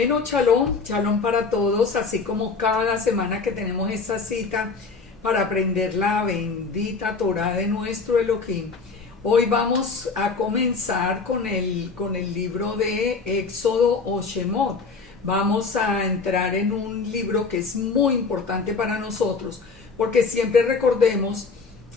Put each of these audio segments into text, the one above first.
Bueno, shalom, shalom para todos, así como cada semana que tenemos esta cita para aprender la bendita Torá de nuestro Elohim. Hoy vamos a comenzar con el libro de Éxodo o Shemot. Vamos a entrar en un libro que es muy importante para nosotros, porque siempre recordemos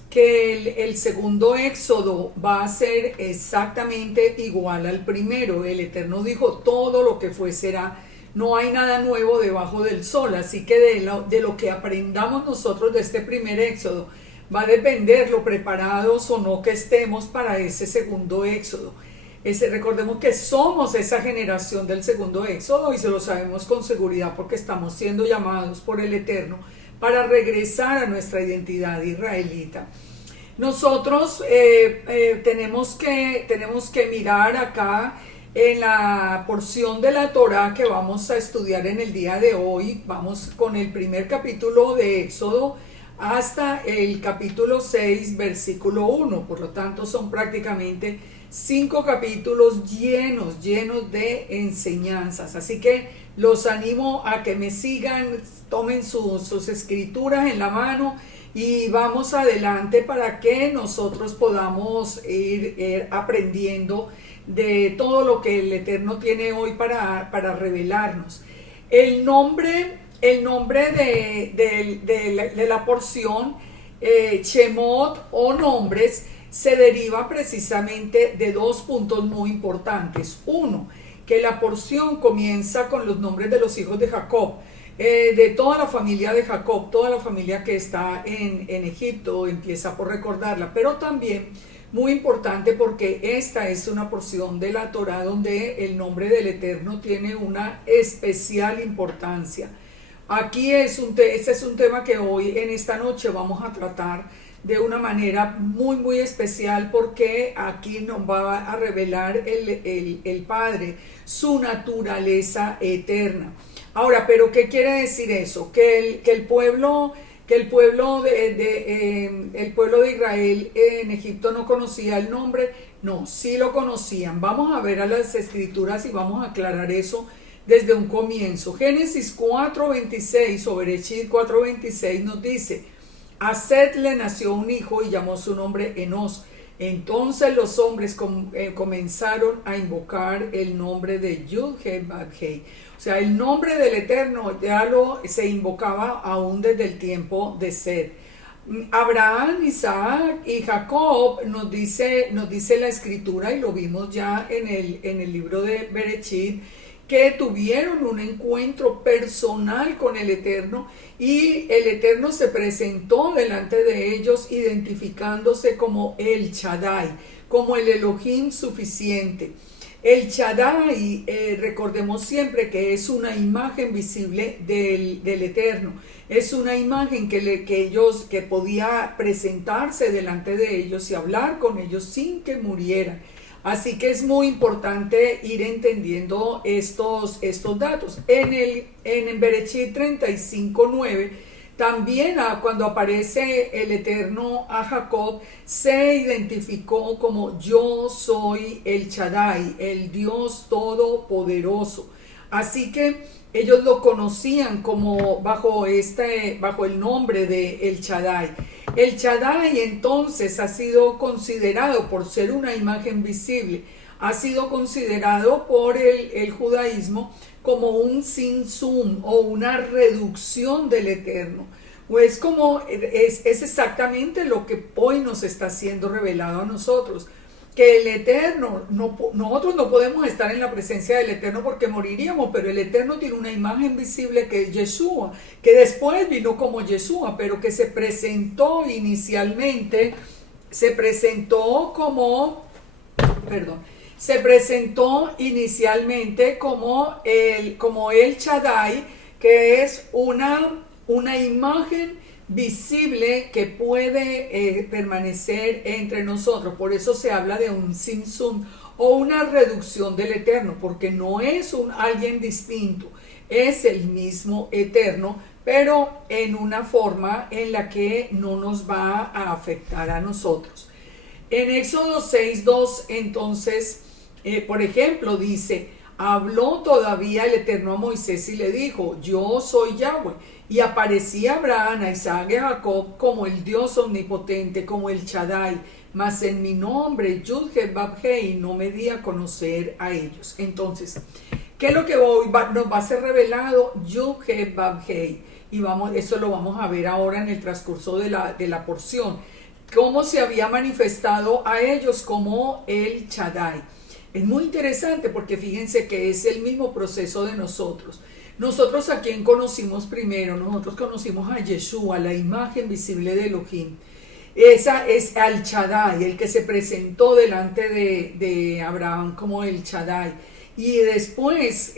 que el segundo éxodo va a ser exactamente igual al primero. El Eterno dijo, todo lo que fue será, no hay nada nuevo debajo del sol, así que de lo que aprendamos nosotros de este primer éxodo va a depender lo preparados o no que estemos para ese segundo éxodo. Recordemos que somos esa generación del segundo éxodo y se lo sabemos con seguridad porque estamos siendo llamados por el Eterno para regresar a nuestra identidad israelita. Nosotros tenemos que mirar acá en la porción de la Torá que vamos a estudiar en el día de hoy. Vamos con el primer capítulo de Éxodo hasta el capítulo 6, versículo 1. Por lo tanto, son prácticamente 5 capítulos llenos de enseñanzas. Así que los animo a que me sigan, tomen sus escrituras en la mano y vamos adelante para que nosotros podamos ir la de todo lo que el Eterno tiene hoy para revelarnos. El nombre de la porción, Shemot o nombres, se deriva precisamente de dos puntos muy importantes. Uno, que la porción comienza con los nombres de los hijos de Jacob, de toda la familia de Jacob, toda la familia que está en Egipto, empieza por recordarla, pero también muy importante porque esta es una porción de la Torá donde el nombre del Eterno tiene una especial importancia. Aquí este es un tema que hoy en esta noche vamos a tratar de una manera muy especial, porque aquí nos va a revelar el Padre su naturaleza eterna. Ahora, ¿pero qué quiere decir eso? Que el pueblo de Israel en Egipto no conocía el nombre. No, sí lo conocían. Vamos a ver a las escrituras y vamos a aclarar eso desde un comienzo. Génesis 4:26 o Bereshit 4:26 nos dice: a Set le nació un hijo y llamó su nombre Enos. Entonces los hombres comenzaron a invocar el nombre de Yud-Heh-Vav-Heh. O sea, el nombre del Eterno ya se invocaba aún desde el tiempo de Set. Abraham, Isaac y Jacob nos dice la escritura, y lo vimos ya en el libro de Bereshit, que tuvieron un encuentro personal con el Eterno y el Eterno se presentó delante de ellos identificándose como el Shaddai, como el Elohim suficiente. El Shaddai, recordemos siempre que es una imagen visible del Eterno, es una imagen que podía presentarse delante de ellos y hablar con ellos sin que murieran. Así que es muy importante ir entendiendo estos datos. En Bereshit 35:9, también cuando aparece el Eterno a Jacob, se identificó como yo soy el Shaddai, el Dios Todopoderoso. Así que ellos lo conocían como bajo el nombre de el Shaddai. El Shaddai entonces ha sido considerado, por ser una imagen visible, ha sido considerado por el judaísmo como un Tzimtzum o una reducción del Eterno. Pues es exactamente lo que hoy nos está siendo revelado a nosotros, que el Eterno, nosotros no podemos estar en la presencia del Eterno porque moriríamos, pero el Eterno tiene una imagen visible que es Yeshua, que después vino como Yeshua, pero que se presentó inicialmente como el Shaddai, que es una imagen visible que puede permanecer entre nosotros. Por eso se habla de un Tzimtzum o una reducción del Eterno, porque no es alguien distinto, es el mismo Eterno, pero en una forma en la que no nos va a afectar a nosotros. En Éxodo 6:2, entonces, por ejemplo, dice: Habló todavía el Eterno a Moisés y le dijo, yo soy Yahweh. Y aparecía Abraham, a Isaac y a Jacob como el Dios omnipotente, como el Shaddai, mas en mi nombre, Yud-He-Bab-Hei, no me di a conocer a ellos. Entonces, ¿qué es lo que hoy nos va a ser revelado? Yud-He-Bab-Hei. Y eso lo vamos a ver ahora en el transcurso de la porción. Cómo se había manifestado a ellos como el Shaddai. Es muy interesante porque fíjense que es el mismo proceso de nosotros. Nosotros a quien conocimos primero, nosotros conocimos a Yeshua, la imagen visible de Elohim. Esa es al Shaddai, el que se presentó delante de Abraham como el Shaddai. Y después,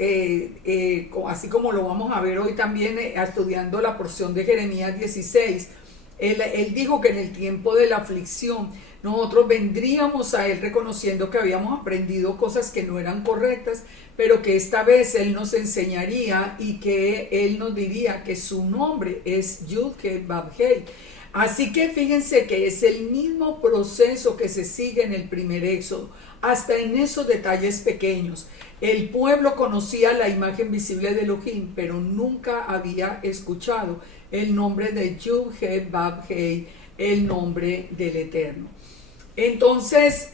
así como lo vamos a ver hoy también estudiando la porción de Jeremías 16, él dijo que en el tiempo de la aflicción nosotros vendríamos a él reconociendo que habíamos aprendido cosas que no eran correctas, pero que esta vez él nos enseñaría y que él nos diría que su nombre es Yud-He-Bab-Hei. Así que fíjense que es el mismo proceso que se sigue en el primer éxodo, hasta en esos detalles pequeños. El pueblo conocía la imagen visible de Elohim, pero nunca había escuchado el nombre de Yud-He-Bab-Hei, el nombre del Eterno. Entonces,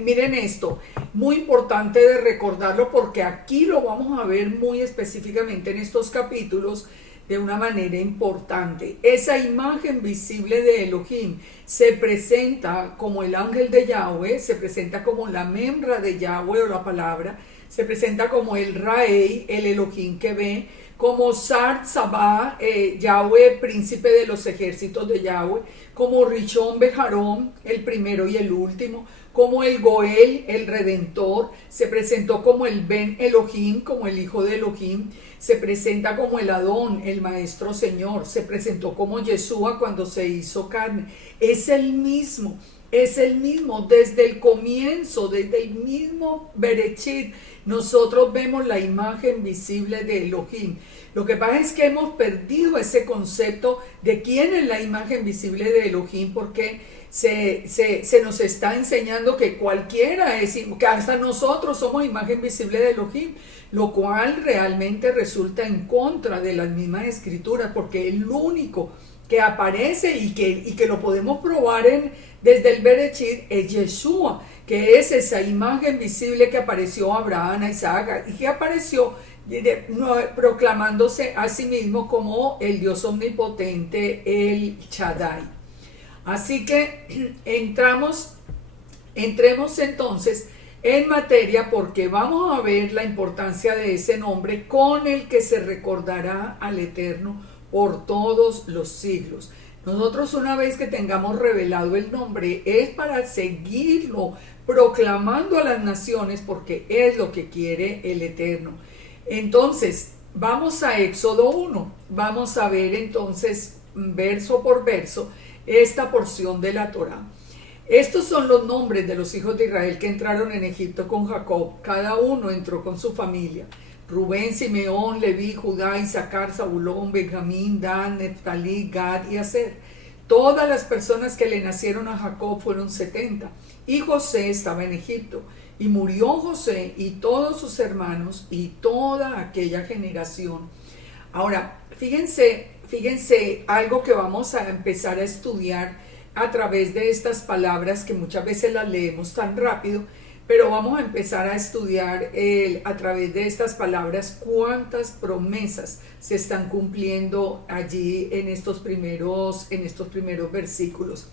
miren esto, muy importante de recordarlo porque aquí lo vamos a ver muy específicamente en estos capítulos de una manera importante. Esa imagen visible de Elohim se presenta como el ángel de Yahweh, se presenta como la membra de Yahweh o la palabra, se presenta como el Raei, el Elohim que ve, como Sar Tzabá, Yahweh, príncipe de los ejércitos de Yahweh, como Rishon Bejarón, el primero y el último, como el Goel, el Redentor, se presentó como el Ben Elohim, como el hijo de Elohim, se presenta como el Adón, el Maestro Señor, se presentó como Yeshua cuando se hizo carne. Es el mismo desde el comienzo, desde el mismo Berechit. Nosotros vemos la imagen visible de Elohim. Lo que pasa es que hemos perdido ese concepto de quién es la imagen visible de Elohim, porque se nos está enseñando que cualquiera es, que hasta nosotros somos imagen visible de Elohim, lo cual realmente resulta en contra de las mismas escrituras, porque el único que aparece y que lo podemos probar desde el Berechit es Yeshua, que es esa imagen visible que apareció a Abraham, a Isaac, y que apareció proclamándose a sí mismo como el Dios omnipotente, el Shaddai. Así que entremos entonces en materia porque vamos a ver la importancia de ese nombre con el que se recordará al Eterno por todos los siglos. Nosotros una vez que tengamos revelado el nombre es para seguirlo proclamando a las naciones porque es lo que quiere el Eterno. Entonces, vamos a Éxodo 1. Vamos a ver entonces verso por verso esta porción de la Torá. Estos son los nombres de los hijos de Israel que entraron en Egipto con Jacob. Cada uno entró con su familia. Rubén, Simeón, Leví, Judá, Isaacar, Zabulón, Benjamín, Dan, Neftalí, Gad y Aser. Todas las personas que le nacieron a Jacob fueron 70. Y José estaba en Egipto. Y murió José y todos sus hermanos y toda aquella generación. Ahora, fíjense algo que vamos a empezar a estudiar a través de estas palabras que muchas veces las leemos tan rápido, pero vamos a empezar a estudiar a través de estas palabras cuántas promesas se están cumpliendo allí en estos primeros versículos.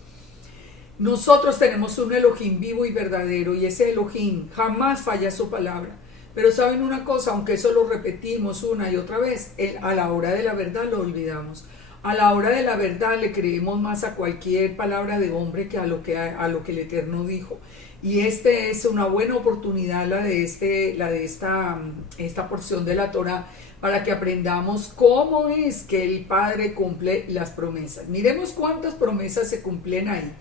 Nosotros tenemos un Elohim vivo y verdadero y ese Elohim jamás falla su palabra. Pero saben una cosa, aunque eso lo repetimos una y otra vez, a la hora de la verdad lo olvidamos. A la hora de la verdad le creemos más a cualquier palabra de hombre que a lo que el Eterno dijo. Y es una buena oportunidad la de esta porción de la Torá para que aprendamos cómo es que el Padre cumple las promesas. Miremos cuántas promesas se cumplen ahí.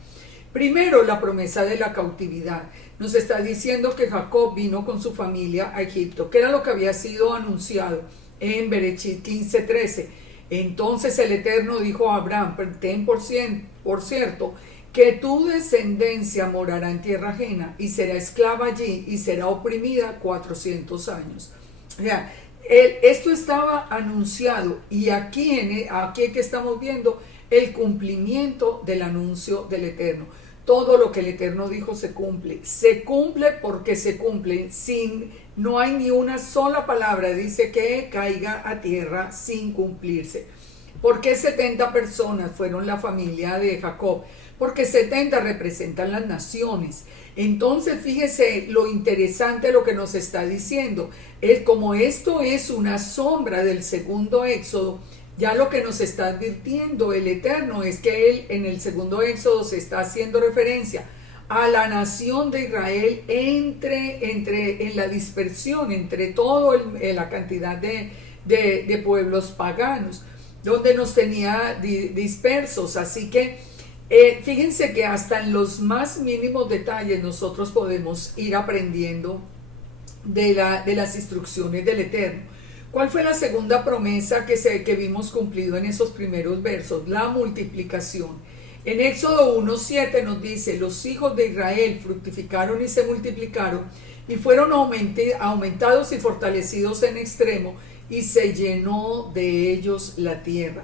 Primero, la promesa de la cautividad. Nos está diciendo que Jacob vino con su familia a Egipto, que era lo que había sido anunciado en Berechit 15:13. Entonces el Eterno dijo a Abraham, ten por cierto que tu descendencia morará en tierra ajena y será esclava allí y será oprimida 400 años. O sea, esto estaba anunciado y aquí que estamos viendo el cumplimiento del anuncio del Eterno. Todo lo que el Eterno dijo se cumple porque se cumple, no hay ni una sola palabra, dice, que caiga a tierra sin cumplirse. ¿Por qué 70 personas fueron la familia de Jacob? Porque 70 representan las naciones. Entonces, fíjese lo interesante lo que nos está diciendo. Es como esto es una sombra del segundo éxodo, ya lo que nos está advirtiendo el Eterno es que Él en el segundo éxodo se está haciendo referencia a la nación de Israel en la dispersión, entre toda la cantidad de pueblos paganos, donde nos tenía dispersos. Así que fíjense que hasta en los más mínimos detalles nosotros podemos ir aprendiendo de las instrucciones del Eterno. ¿Cuál fue la segunda promesa que vimos cumplido en esos primeros versos? La multiplicación. En Éxodo 1:7 nos dice, los hijos de Israel fructificaron y se multiplicaron y fueron aumentados y fortalecidos en extremo y se llenó de ellos la tierra.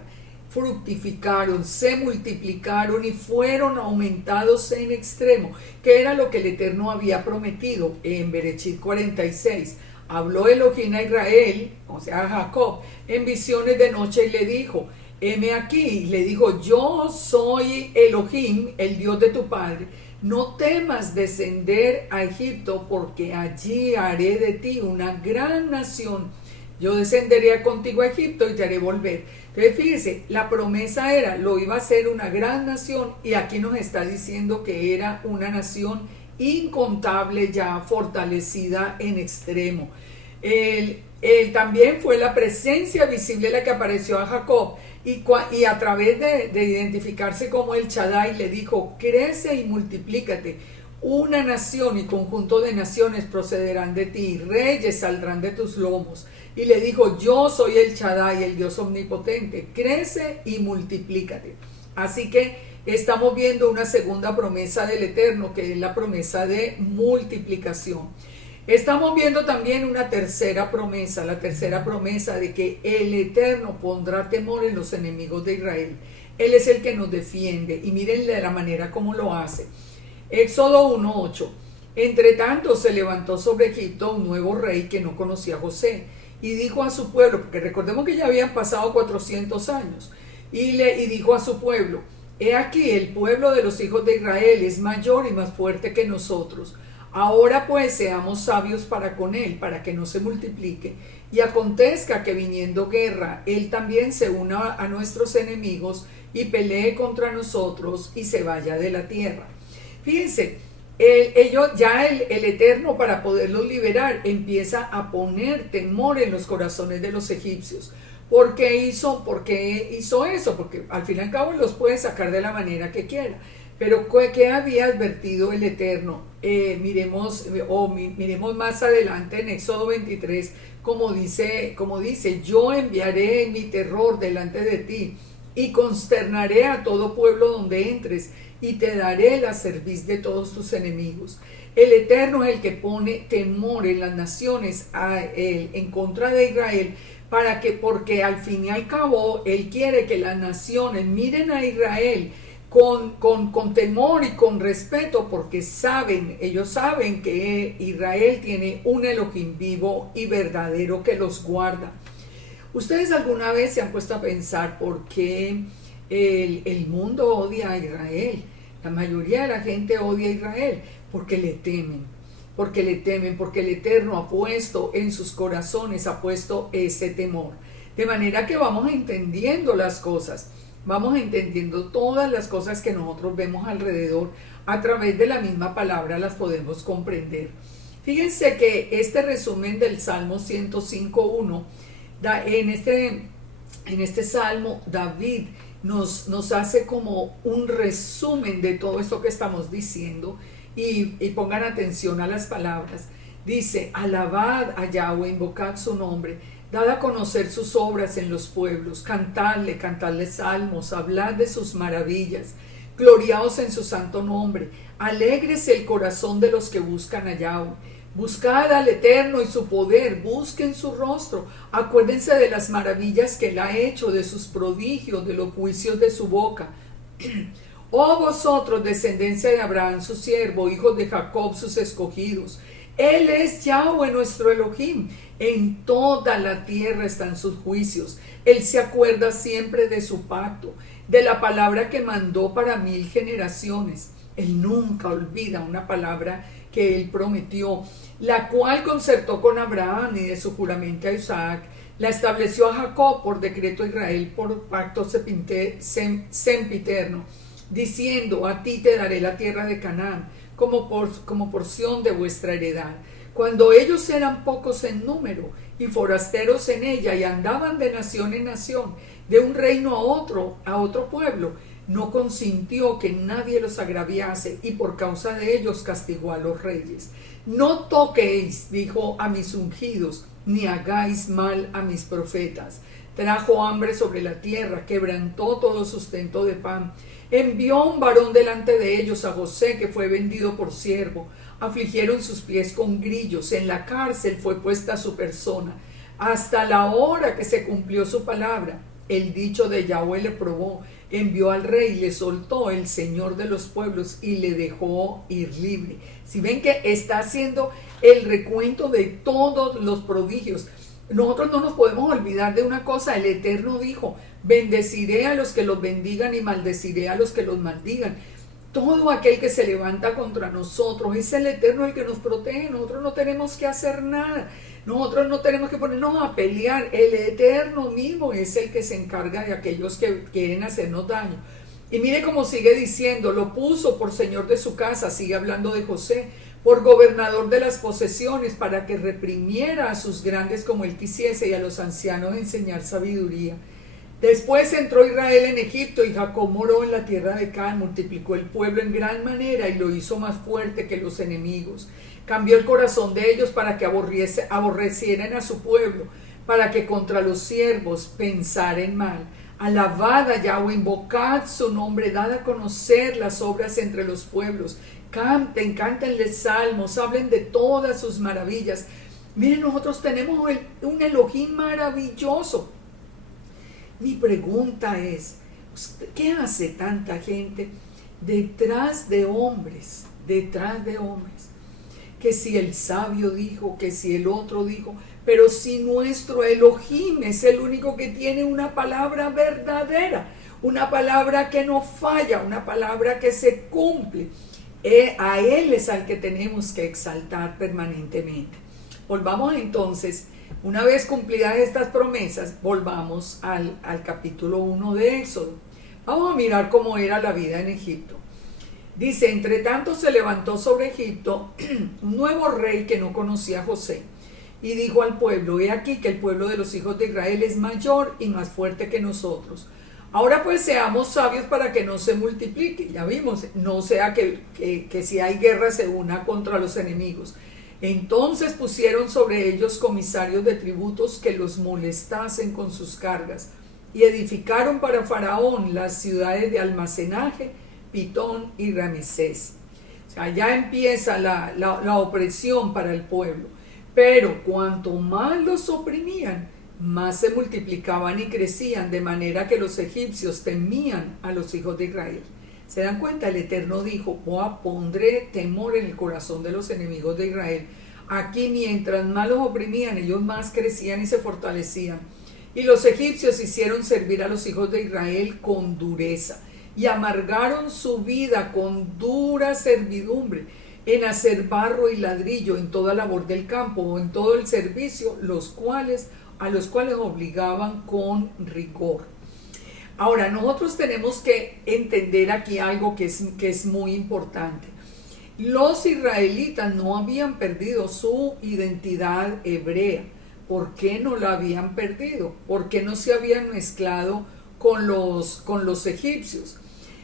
Fructificaron, se multiplicaron y fueron aumentados en extremo, que era lo que el Eterno había prometido en Berechit 46. Habló Elohim a Israel, o sea a Jacob, en visiones de noche y le dijo, heme aquí, le dijo, yo soy Elohim, el Dios de tu padre, no temas descender a Egipto, porque allí haré de ti una gran nación. Yo descenderé contigo a Egipto y te haré volver. Entonces fíjese, la promesa era, lo iba a hacer una gran nación, y aquí nos está diciendo que era una nación incontable, ya fortalecida en extremo. También fue la presencia visible la que apareció a Jacob, y a través de identificarse como el Shaddai le dijo, crece y multiplícate, una nación y conjunto de naciones procederán de ti, reyes saldrán de tus lomos. Y le dijo, yo soy el Shaddai, el Dios omnipotente, crece y multiplícate. Así que estamos viendo una segunda promesa del Eterno, que es la promesa de multiplicación. Estamos viendo también una tercera promesa, la tercera promesa de que el Eterno pondrá temor en los enemigos de Israel. Él es el que nos defiende, y miren de la manera como lo hace. Éxodo 1:8. Entre tanto se levantó sobre Egipto un nuevo rey que no conocía a José, y dijo a su pueblo, porque recordemos que ya habían pasado 400 años, y dijo a su pueblo, he aquí el pueblo de los hijos de Israel es mayor y más fuerte que nosotros. Ahora pues seamos sabios para con él, para que no se multiplique, y acontezca que viniendo guerra, él también se una a nuestros enemigos y pelee contra nosotros y se vaya de la tierra. Fíjense, el Eterno, para poderlos liberar, empieza a poner temor en los corazones de los egipcios. ¿Por qué hizo eso? Porque al fin y al cabo los puede sacar de la manera que quiera. Pero ¿qué había advertido el Eterno? Miremos más adelante en Éxodo 23, como dice, yo enviaré mi terror delante de ti y consternaré a todo pueblo donde entres y te daré la cerviz de todos tus enemigos. El Eterno es el que pone temor en las naciones en contra de Israel, porque al fin y al cabo Él quiere que las naciones miren a Israel con temor y con respeto, porque ellos saben que Israel tiene un Elohim vivo y verdadero que los guarda. ¿Ustedes alguna vez se han puesto a pensar por qué el mundo odia a Israel? La mayoría de la gente odia a Israel porque le temen, porque el Eterno ha puesto en sus corazones, ha puesto ese temor. De manera que vamos entendiendo las cosas, vamos entendiendo todas las cosas que nosotros vemos alrededor, a través de la misma palabra las podemos comprender. Fíjense que este resumen del Salmo 105:1, en este Salmo David nos hace como un resumen de todo esto que estamos diciendo, y pongan atención a las palabras. Dice, alabad a Yahweh, invocad su nombre, dad a conocer sus obras en los pueblos, cantadle salmos, hablad de sus maravillas, Gloriaos en su santo nombre. Alégrese el corazón de los que buscan a Yahweh. Buscad al Eterno y su poder, busquen su rostro, acuérdense de las maravillas que él ha hecho, de sus prodigios, de los juicios de su boca. Oh vosotros, descendencia de Abraham, su siervo, hijos de Jacob, sus escogidos. Él es Yahweh nuestro Elohim. En toda la tierra están sus juicios. Él se acuerda siempre de su pacto, de la palabra que mandó para 1000 generaciones. Él nunca olvida una palabra que él prometió, la cual concertó con Abraham y de su juramento a Isaac, la estableció a Jacob por decreto de Israel, por pacto sempiterno, diciendo: a ti te daré la tierra de Canaán como porción de vuestra heredad. Cuando ellos eran pocos en número y forasteros en ella, y andaban de nación en nación, de un reino a otro pueblo, no consintió que nadie los agraviase, y por causa de ellos castigó a los reyes. No toquéis, dijo, a mis ungidos, ni hagáis mal a mis profetas. Trajo hambre sobre la tierra, quebrantó todo sustento de pan. Envió un varón delante de ellos, a José, que fue vendido por siervo. Afligieron sus pies con grillos, en la cárcel fue puesta su persona, hasta la hora que se cumplió su palabra. El dicho de Yahweh le probó, envió al rey, le soltó el Señor de los pueblos y le dejó ir libre. Si ven que está haciendo el recuento de todos los prodigios, nosotros no nos podemos olvidar de una cosa. El Eterno dijo: bendeciré a los que los bendigan y maldeciré a los que los maldigan. Todo aquel que se levanta contra nosotros, es el Eterno el que nos protege. Nosotros no tenemos que hacer nada. Nosotros no tenemos que ponernos a pelear. El Eterno mismo es el que se encarga de aquellos que quieren hacernos daño. Y mire cómo sigue diciendo: lo puso por señor de su casa, sigue hablando de José, por gobernador de las posesiones, para que reprimiera a sus grandes como él quisiese, y a los ancianos enseñar sabiduría. Después entró Israel en Egipto, y Jacob moró en la tierra de Canaán, multiplicó el pueblo en gran manera y lo hizo más fuerte que los enemigos. Cambió el corazón de ellos para que aborrecieran a su pueblo, para que contra los siervos pensaren mal. Alabad a Yahweh, invocad su nombre, dad a conocer las obras entre los pueblos. Cántenle salmos, hablen de todas sus maravillas. Miren, nosotros tenemos un Elohim maravilloso. Mi pregunta es: ¿qué hace tanta gente detrás de hombres? Que si el sabio dijo, que si el otro dijo, pero si nuestro Elohim es el único que tiene una palabra verdadera, una palabra que no falla, una palabra que se cumple, a Él es al que tenemos que exaltar permanentemente. Volvamos entonces, una vez cumplidas estas promesas, volvamos al capítulo 1 de Éxodo. Vamos a mirar cómo era la vida en Egipto. Dice: entre tanto se levantó sobre Egipto un nuevo rey que no conocía a José, y dijo al pueblo: he aquí que el pueblo de los hijos de Israel es mayor y más fuerte que nosotros. Ahora pues seamos sabios para que no se multiplique. Ya vimos, no sea que si hay guerra se una contra los enemigos. Entonces pusieron sobre ellos comisarios de tributos que los molestasen con sus cargas, y edificaron para Faraón las ciudades de almacenaje, Pitón y Ramesés. O sea, ya empieza la opresión para el pueblo. Pero cuanto más los oprimían, más se multiplicaban y crecían, de manera que los egipcios temían a los hijos de Israel. ¿Se dan cuenta? El Eterno dijo: pondré temor en el corazón de los enemigos de Israel. Aquí, mientras más los oprimían, ellos más crecían y se fortalecían. Y los egipcios hicieron servir a los hijos de Israel con dureza, y amargaron su vida con dura servidumbre, en hacer barro y ladrillo, en toda labor del campo o en todo el servicio, a los cuales obligaban con rigor. Ahora, nosotros tenemos que entender aquí algo que es muy importante. Los israelitas no habían perdido su identidad hebrea. ¿Por qué no la habían perdido? ¿Por qué no se habían mezclado con los egipcios?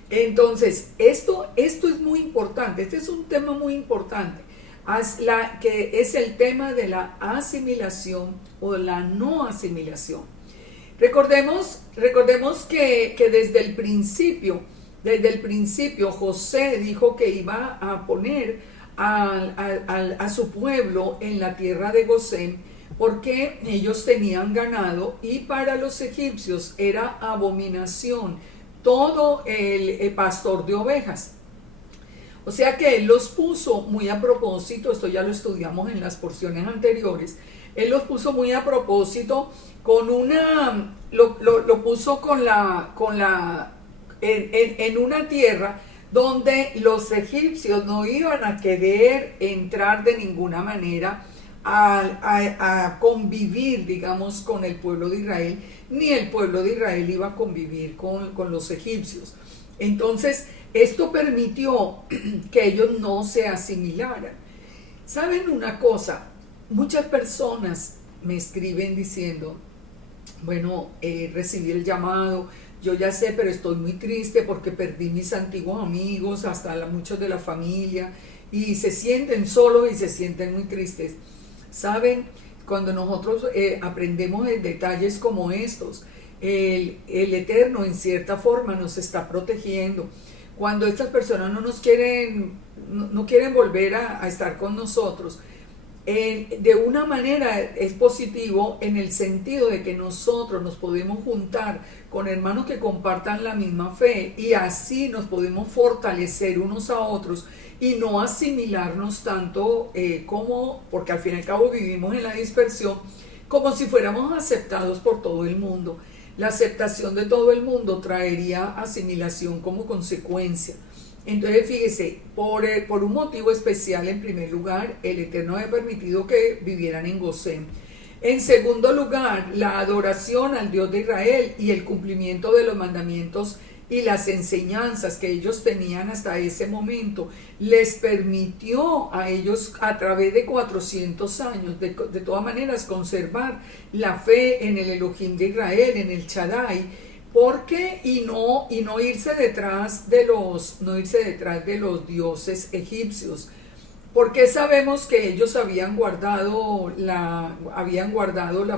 Entonces, esto es muy importante. Este es un tema muy importante, que es el tema de la asimilación o la no asimilación. Recordemos que desde el principio Desde el principio José dijo que iba a poner a su pueblo en la tierra de Gosén, porque ellos tenían ganado y para los egipcios era abominación todo el pastor de ovejas. O sea que él los puso muy a propósito, esto ya lo estudiamos en las porciones anteriores, él los puso muy a propósito con lo puso en una tierra donde los egipcios no iban a querer entrar de ninguna manera a convivir, digamos, con el pueblo de Israel, ni el pueblo de Israel iba a convivir con los egipcios. Entonces, esto permitió que ellos no se asimilaran. ¿Saben una cosa? Muchas personas me escriben diciendo, bueno, recibí el llamado, yo ya sé, pero estoy muy triste porque perdí mis antiguos amigos, hasta muchos de la familia, y se sienten solos y se sienten muy tristes. ¿Saben? Cuando nosotros aprendemos en detalles como estos, el Eterno en cierta forma nos está protegiendo. Cuando estas personas no quieren volver a estar con nosotros, de una manera es positivo en el sentido de que nosotros nos podemos juntar con hermanos que compartan la misma fe y así nos podemos fortalecer unos a otros y no asimilarnos tanto porque al fin y al cabo vivimos en la dispersión, como si fuéramos aceptados por todo el mundo. La aceptación de todo el mundo traería asimilación como consecuencia. Entonces fíjese, por un motivo especial, en primer lugar, el Eterno había permitido que vivieran en Gosén. En segundo lugar, la adoración al Dios de Israel y el cumplimiento de los mandamientos y las enseñanzas que ellos tenían hasta ese momento les permitió a ellos a través de 400 años de todas maneras conservar la fe en el Elohim de Israel, en el Shaddai. ¿Por qué? Y no irse detrás de los dioses egipcios. Porque sabemos que ellos habían guardado la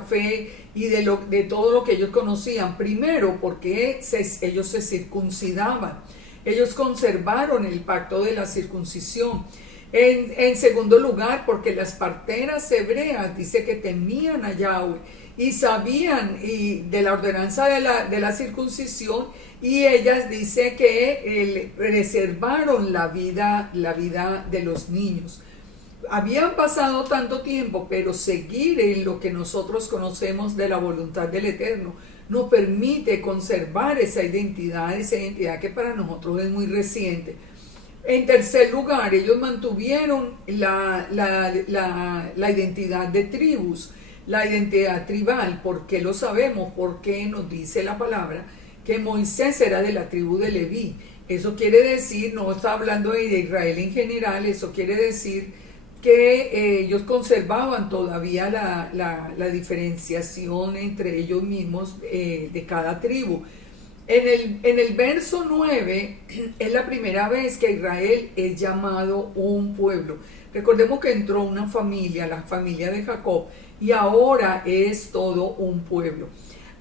fe y de todo lo que ellos conocían. Primero, porque ellos se circuncidaban. Ellos conservaron el pacto de la circuncisión. En segundo lugar, porque las parteras hebreas dice que temían a Yahweh y sabían de la ordenanza de la circuncisión, y ellas dice que preservaron la vida de los niños. Habían pasado tanto tiempo, pero seguir en lo que nosotros conocemos de la voluntad del Eterno nos permite conservar esa identidad que para nosotros es muy reciente. En tercer lugar, ellos mantuvieron la identidad de tribus, la identidad tribal. ¿Por qué lo sabemos? Porque nos dice la palabra que Moisés era de la tribu de Leví. Eso quiere decir, no está hablando de Israel en general, eso quiere decir que ellos conservaban todavía la diferenciación entre ellos mismos de cada tribu. En el verso 9 es la primera vez que Israel es llamado un pueblo. Recordemos que entró una familia, la familia de Jacob, y ahora es todo un pueblo.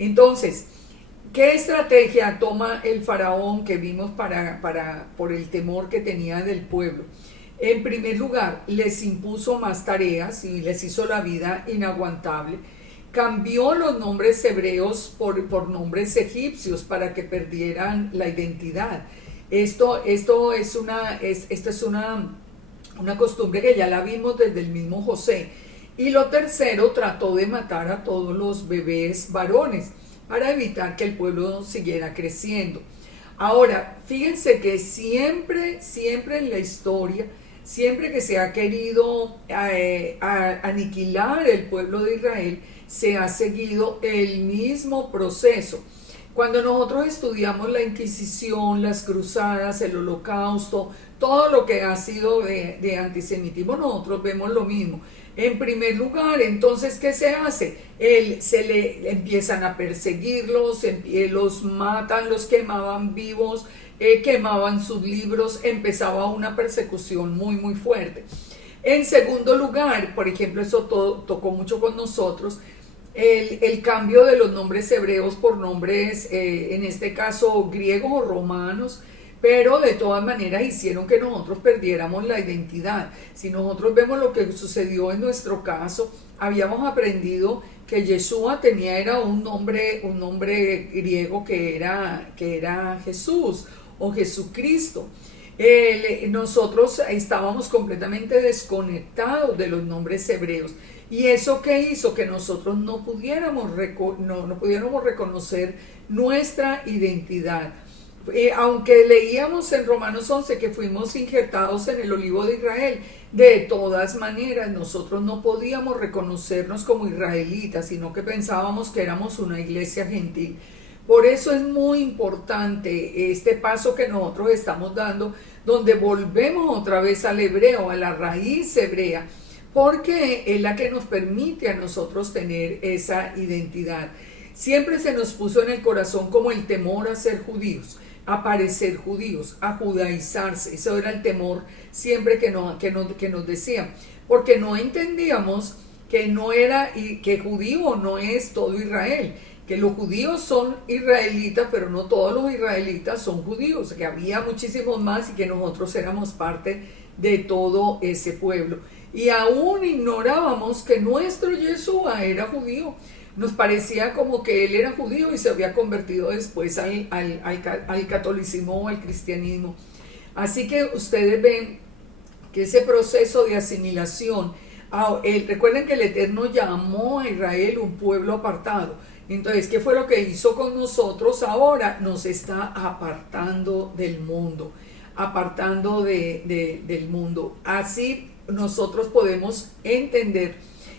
Entonces, ¿qué estrategia toma el faraón que vimos por el temor que tenía del pueblo? En primer lugar, les impuso más tareas y les hizo la vida inaguantable. Cambió los nombres hebreos por nombres egipcios para que perdieran la identidad. Esto es una costumbre que ya la vimos desde el mismo José. Y lo tercero, trató de matar a todos los bebés varones para evitar que el pueblo siguiera creciendo. Ahora, fíjense que siempre en la historia, siempre que se ha querido aniquilar el pueblo de Israel, se ha seguido el mismo proceso. Cuando nosotros estudiamos la Inquisición, las cruzadas, el Holocausto, todo lo que ha sido de antisemitismo, nosotros vemos lo mismo. En primer lugar, entonces, ¿qué se hace? Empiezan a perseguirlos, los matan, los quemaban vivos, quemaban sus libros, empezaba una persecución muy, muy fuerte. En segundo lugar, por ejemplo, eso tocó mucho con nosotros, el cambio de los nombres hebreos por nombres, en este caso griegos o romanos, pero de todas maneras hicieron que nosotros perdiéramos la identidad. Si nosotros vemos lo que sucedió en nuestro caso, habíamos aprendido que Yeshua era un nombre griego que era Jesús o Jesucristo. Nosotros estábamos completamente desconectados de los nombres hebreos. ¿Y eso qué hizo? Que nosotros no pudiéramos reconocer nuestra identidad. Aunque leíamos en Romanos 11 que fuimos injertados en el olivo de Israel, de todas maneras nosotros no podíamos reconocernos como israelitas, sino que pensábamos que éramos una iglesia gentil. Por eso es muy importante este paso que nosotros estamos dando, donde volvemos otra vez al hebreo, a la raíz hebrea, porque es la que nos permite a nosotros tener esa identidad. Siempre se nos puso en el corazón como el temor a ser judíos, a parecer judíos, a judaizarse. Eso era el temor siempre que nos decían, porque no entendíamos que judío no es todo Israel, que los judíos son israelitas, pero no todos los israelitas son judíos, que había muchísimos más y que nosotros éramos parte de todo ese pueblo. Y aún ignorábamos que nuestro Yeshua era judío. Nos parecía como que él era judío y se había convertido después al catolicismo o al cristianismo. Así que ustedes ven que ese proceso de asimilación, recuerden que el Eterno llamó a Israel un pueblo apartado. Entonces, ¿qué fue lo que hizo con nosotros ahora? Nos está apartando del mundo, del mundo. Así nosotros podemos entender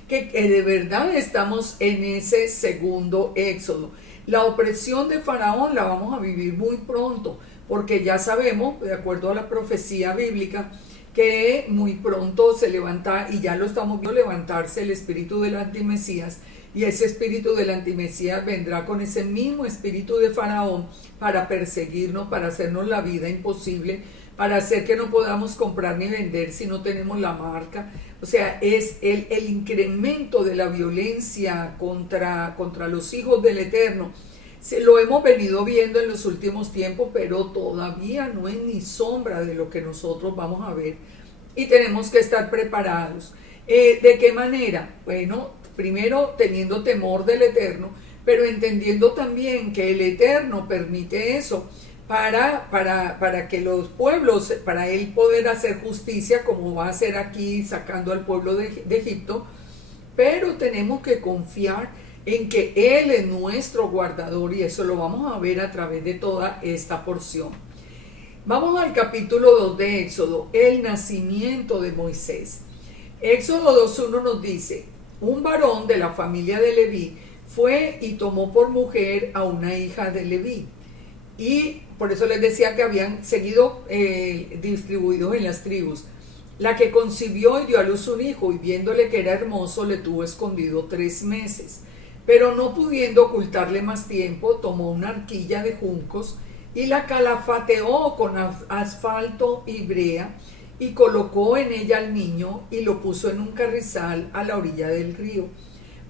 que de verdad estamos en ese segundo éxodo. La opresión de Faraón la vamos a vivir muy pronto, porque ya sabemos, de acuerdo a la profecía bíblica, que muy pronto se levanta, y ya lo estamos viendo levantarse, el espíritu del antimesías, y ese espíritu del antimesías vendrá con ese mismo espíritu de Faraón para perseguirnos, para hacernos la vida imposible, para hacer que no podamos comprar ni vender si no tenemos la marca. O sea, es el incremento de la violencia contra los hijos del Eterno. Lo hemos venido viendo en los últimos tiempos, pero todavía no es ni sombra de lo que nosotros vamos a ver. Y tenemos que estar preparados. ¿De qué manera? Bueno, primero teniendo temor del Eterno, pero entendiendo también que el Eterno permite eso para que los pueblos, para él poder hacer justicia como va a hacer aquí sacando al pueblo de Egipto, pero tenemos que confiar en que él es nuestro guardador, y eso lo vamos a ver a través de toda esta porción. Vamos al capítulo 2 de Éxodo, el nacimiento de Moisés. Éxodo 2:1 nos dice: un varón de la familia de Leví fue y tomó por mujer a una hija de Leví. Y por eso les decía que habían seguido distribuidos en las tribus. La que concibió y dio a luz un hijo, y viéndole que era hermoso, le tuvo escondido 3 meses. Pero no pudiendo ocultarle más tiempo, tomó una arquilla de juncos y la calafateó con asfalto y brea, y colocó en ella al niño y lo puso en un carrizal a la orilla del río.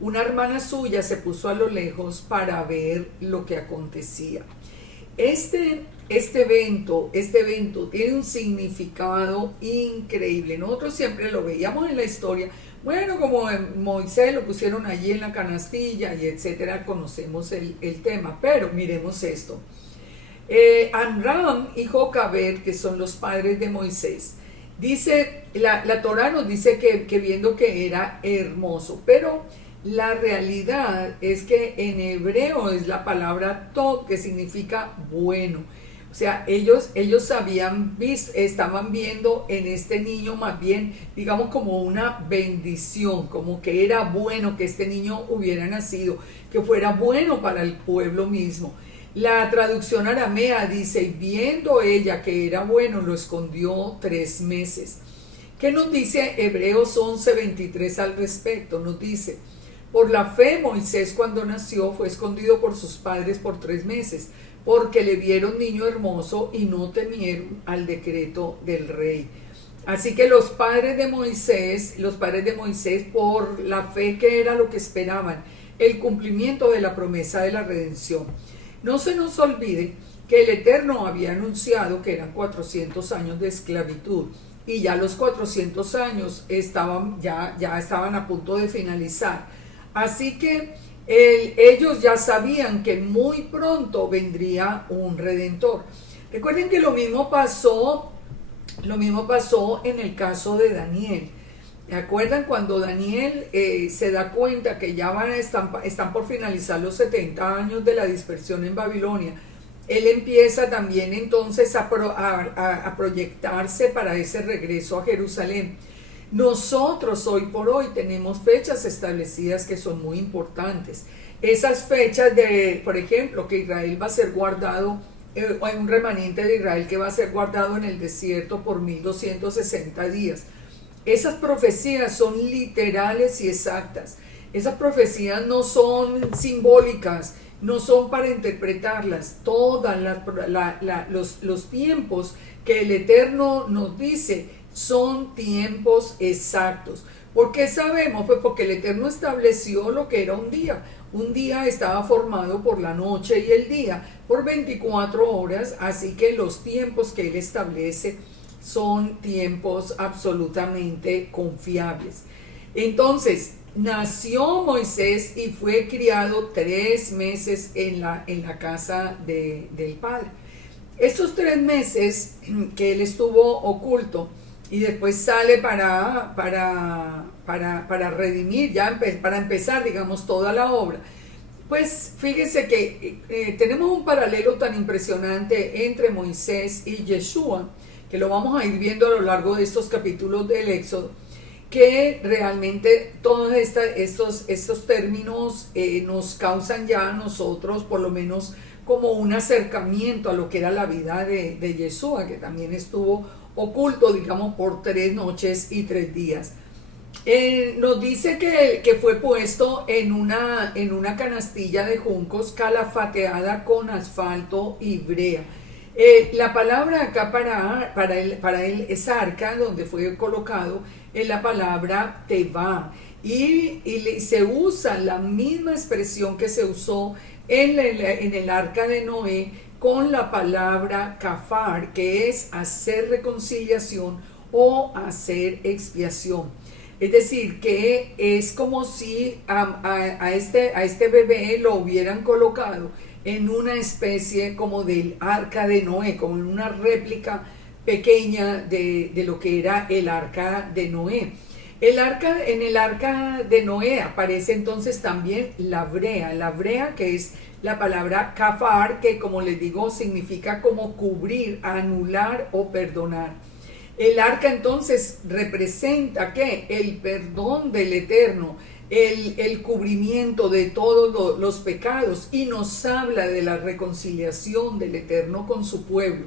Una hermana suya se puso a lo lejos para ver lo que acontecía. Este evento tiene un significado increíble. Nosotros siempre lo veíamos en la historia. Bueno, como Moisés lo pusieron allí en la canastilla y etcétera, conocemos el tema. Pero miremos esto. Amram y Jocabed, que son los padres de Moisés, dice, la Torá nos dice que viendo que era hermoso, pero la realidad es que en hebreo es la palabra tov, que significa bueno. O sea, ellos estaban viendo en este niño más bien, digamos, como una bendición, como que era bueno que este niño hubiera nacido, que fuera bueno para el pueblo mismo. La traducción aramea dice: viendo ella que era bueno, lo escondió 3 meses. ¿Qué nos dice Hebreos 11:23 al respecto? Nos dice: por la fe Moisés, cuando nació, fue escondido por sus padres por 3 meses, porque le vieron niño hermoso y no temieron al decreto del rey. Así que los padres de Moisés, por la fe, que era lo que esperaban, el cumplimiento de la promesa de la redención. No se nos olvide que el Eterno había anunciado que eran 400 años de esclavitud y ya los 400 años ya estaban a punto de finalizar. Así que ellos ya sabían que muy pronto vendría un redentor. Recuerden que lo mismo pasó en el caso de Daniel. ¿Se acuerdan cuando Daniel se da cuenta que ya están por finalizar los 70 años de la dispersión en Babilonia? Él empieza también entonces a proyectarse para ese regreso a Jerusalén. Nosotros hoy por hoy tenemos fechas establecidas que son muy importantes. Esas fechas por ejemplo, que Israel va a ser guardado, hay un remanente de Israel que va a ser guardado en el desierto por 1260 días. Esas profecías son literales y exactas. Esas profecías no son simbólicas, no son para interpretarlas. Todos los tiempos que el Eterno nos dice son tiempos exactos. ¿Por qué sabemos? Pues porque el Eterno estableció lo que era un día. Un día estaba formado por la noche y el día, por 24 horas, así que los tiempos que Él establece son tiempos absolutamente confiables. Entonces, nació Moisés y fue criado 3 meses en la casa del Padre. Estos 3 meses que él estuvo oculto y después sale para redimir, para empezar, digamos, toda la obra. Pues fíjese que tenemos un paralelo tan impresionante entre Moisés y Yeshua, que lo vamos a ir viendo a lo largo de estos capítulos del Éxodo, que realmente todos estos términos nos causan ya a nosotros por lo menos como un acercamiento a lo que era la vida de Yeshua, que también estuvo oculto, digamos, por 3 noches y 3 días. Nos dice que fue puesto en una canastilla de juncos calafateada con asfalto y brea. La palabra acá para él, esa arca donde fue colocado, es la palabra teba, y se usa la misma expresión que se usó en el arca de Noé con la palabra kafar, que es hacer reconciliación o hacer expiación. Es decir, que es como si a este bebé lo hubieran colocado en una especie como del arca de Noé, como en una réplica pequeña de lo que era el arca de Noé. En el arca de Noé aparece entonces también la brea que es la palabra kafar, que como les digo significa como cubrir, anular o perdonar. El arca entonces representa ¿qué? El perdón del Eterno, el cubrimiento de todos los pecados, y nos habla de la reconciliación del Eterno con su pueblo.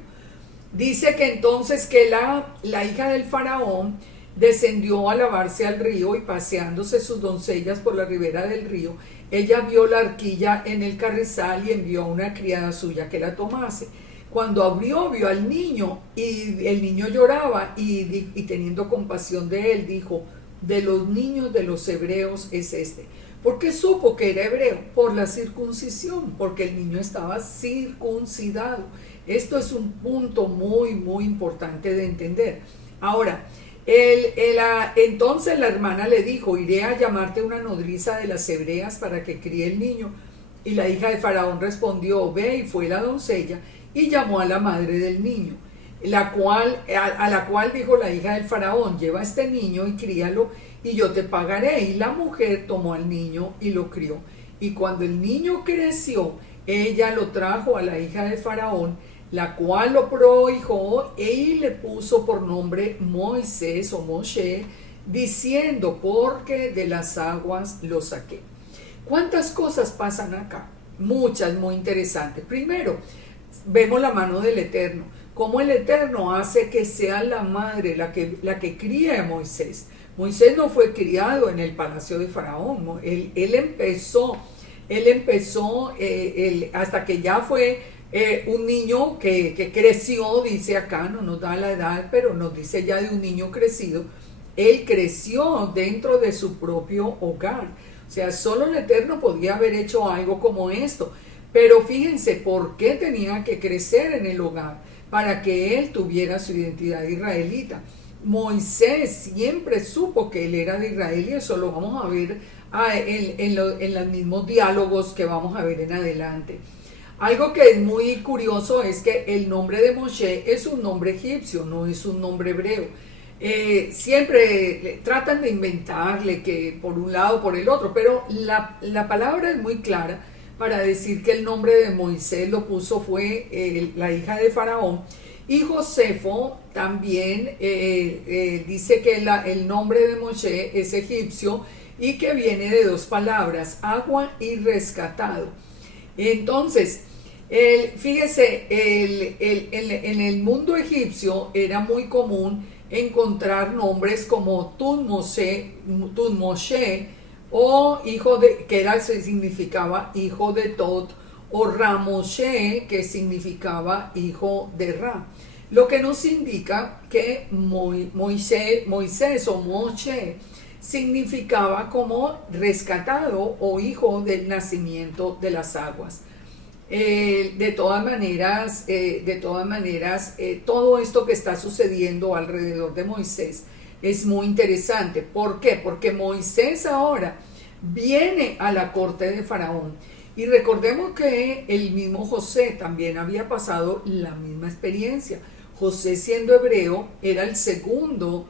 Dice que entonces que la hija del faraón descendió a lavarse al río, y paseándose sus doncellas por la ribera del río, ella vio la arquilla en el carrizal y envió a una criada suya que la tomase. Cuando abrió, vio al niño, y el niño lloraba, y teniendo compasión de él, dijo: de los niños de los hebreos es este. ¿Por qué supo que era hebreo? Por la circuncisión, porque el niño estaba circuncidado. Esto es un punto muy, muy importante de entender. Ahora, entonces la hermana le dijo: iré a llamarte una nodriza de las hebreas para que críe el niño. Y la hija de Faraón respondió: ve. Y fue la doncella y llamó a la madre del niño, a la cual dijo la hija del Faraón: lleva a este niño y críalo, y yo te pagaré. Y la mujer tomó al niño y lo crió. Y cuando el niño creció, ella lo trajo a la hija de Faraón, la cual lo prohijó y le puso por nombre Moisés o Moshe, diciendo: porque de las aguas lo saqué. ¿Cuántas cosas pasan acá? Muchas, muy interesantes. Primero, vemos la mano del Eterno, cómo el Eterno hace que sea la madre la que cría a Moisés. Moisés no fue criado en el palacio de Faraón, él empezó hasta que ya fue un niño que creció, dice acá, no nos da la edad, pero nos dice ya de un niño crecido. Él creció dentro de su propio hogar. O sea, solo el Eterno podía haber hecho algo como esto. Pero fíjense por qué tenía que crecer en el hogar, para que él tuviera su identidad israelita. Moisés siempre supo que él era de Israel y eso lo vamos a ver en los mismos diálogos que vamos a ver en adelante. Algo que es muy curioso es que el nombre de Moshe es un nombre egipcio, no es un nombre hebreo. Siempre tratan de inventarle que por un lado o por el otro, pero la palabra es muy clara para decir que el nombre de Moisés lo puso fue la hija de Faraón. Y Josefo también dice que el nombre de Moshe es egipcio y que viene de dos palabras, agua y rescatado. Entonces, fíjese, en el mundo egipcio era muy común encontrar nombres como Tutmoshe o hijo de, significaba hijo de Tot, o Ramoshe, que significaba hijo de Ra. Lo que nos indica que Moisés o Moshe significaba como rescatado o hijo del nacimiento de las aguas. De todas maneras, todo esto que está sucediendo alrededor de Moisés es muy interesante. ¿Por qué? Porque Moisés ahora viene a la corte de Faraón. Y recordemos que el mismo José también había pasado la misma experiencia. José, siendo hebreo, era el segundo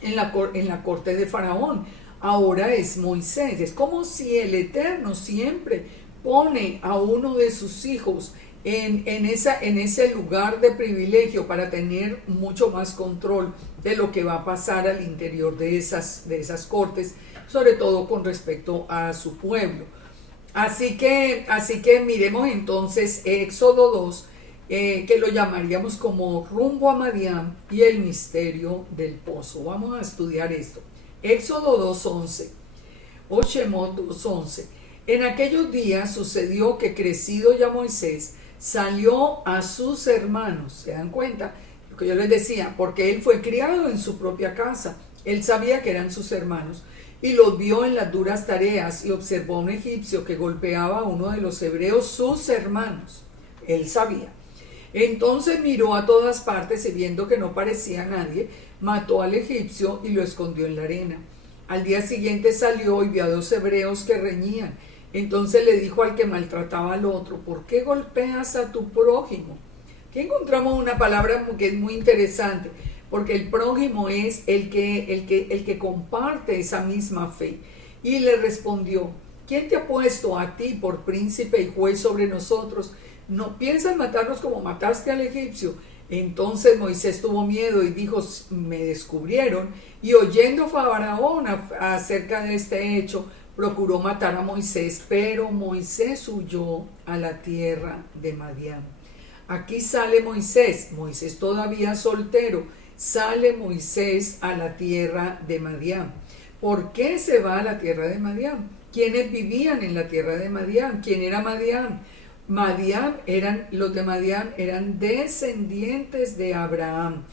en la corte de Faraón. Ahora es Moisés. Es como si el Eterno siempre pone a uno de sus hijos en ese lugar de privilegio para tener mucho más control de lo que va a pasar al interior de esas cortes, sobre todo con respecto a su pueblo. Así que miremos entonces Éxodo 2, que lo llamaríamos como rumbo a Madián y el misterio del pozo. Vamos a estudiar esto. Éxodo 2:11 o Shemot 2:11. En aquellos días sucedió que crecido ya Moisés salió a sus hermanos. ¿Se dan cuenta? Lo que yo les decía, porque él fue criado en su propia casa. Él sabía que eran sus hermanos y los vio en las duras tareas y observó a un egipcio que golpeaba a uno de los hebreos, sus hermanos. Él sabía. Entonces miró a todas partes y viendo que no parecía nadie, mató al egipcio y lo escondió en la arena. Al día siguiente salió y vio a dos hebreos que reñían. Entonces le dijo al que maltrataba al otro, ¿por qué golpeas a tu prójimo? Aquí encontramos una palabra que es muy interesante, porque el prójimo es el que comparte esa misma fe. Y le respondió, ¿quién te ha puesto a ti por príncipe y juez sobre nosotros? ¿No piensas matarnos como mataste al egipcio? Entonces Moisés tuvo miedo y dijo, me descubrieron. Y oyendo Faraón acerca de este hecho, procuró matar a Moisés, pero Moisés huyó a la tierra de Madián. Aquí sale Moisés todavía soltero, sale Moisés a la tierra de Madián. ¿Por qué se va a la tierra de Madián? ¿Quiénes vivían en la tierra de Madián? ¿Quién era Madián? Los de Madián eran descendientes de Abraham,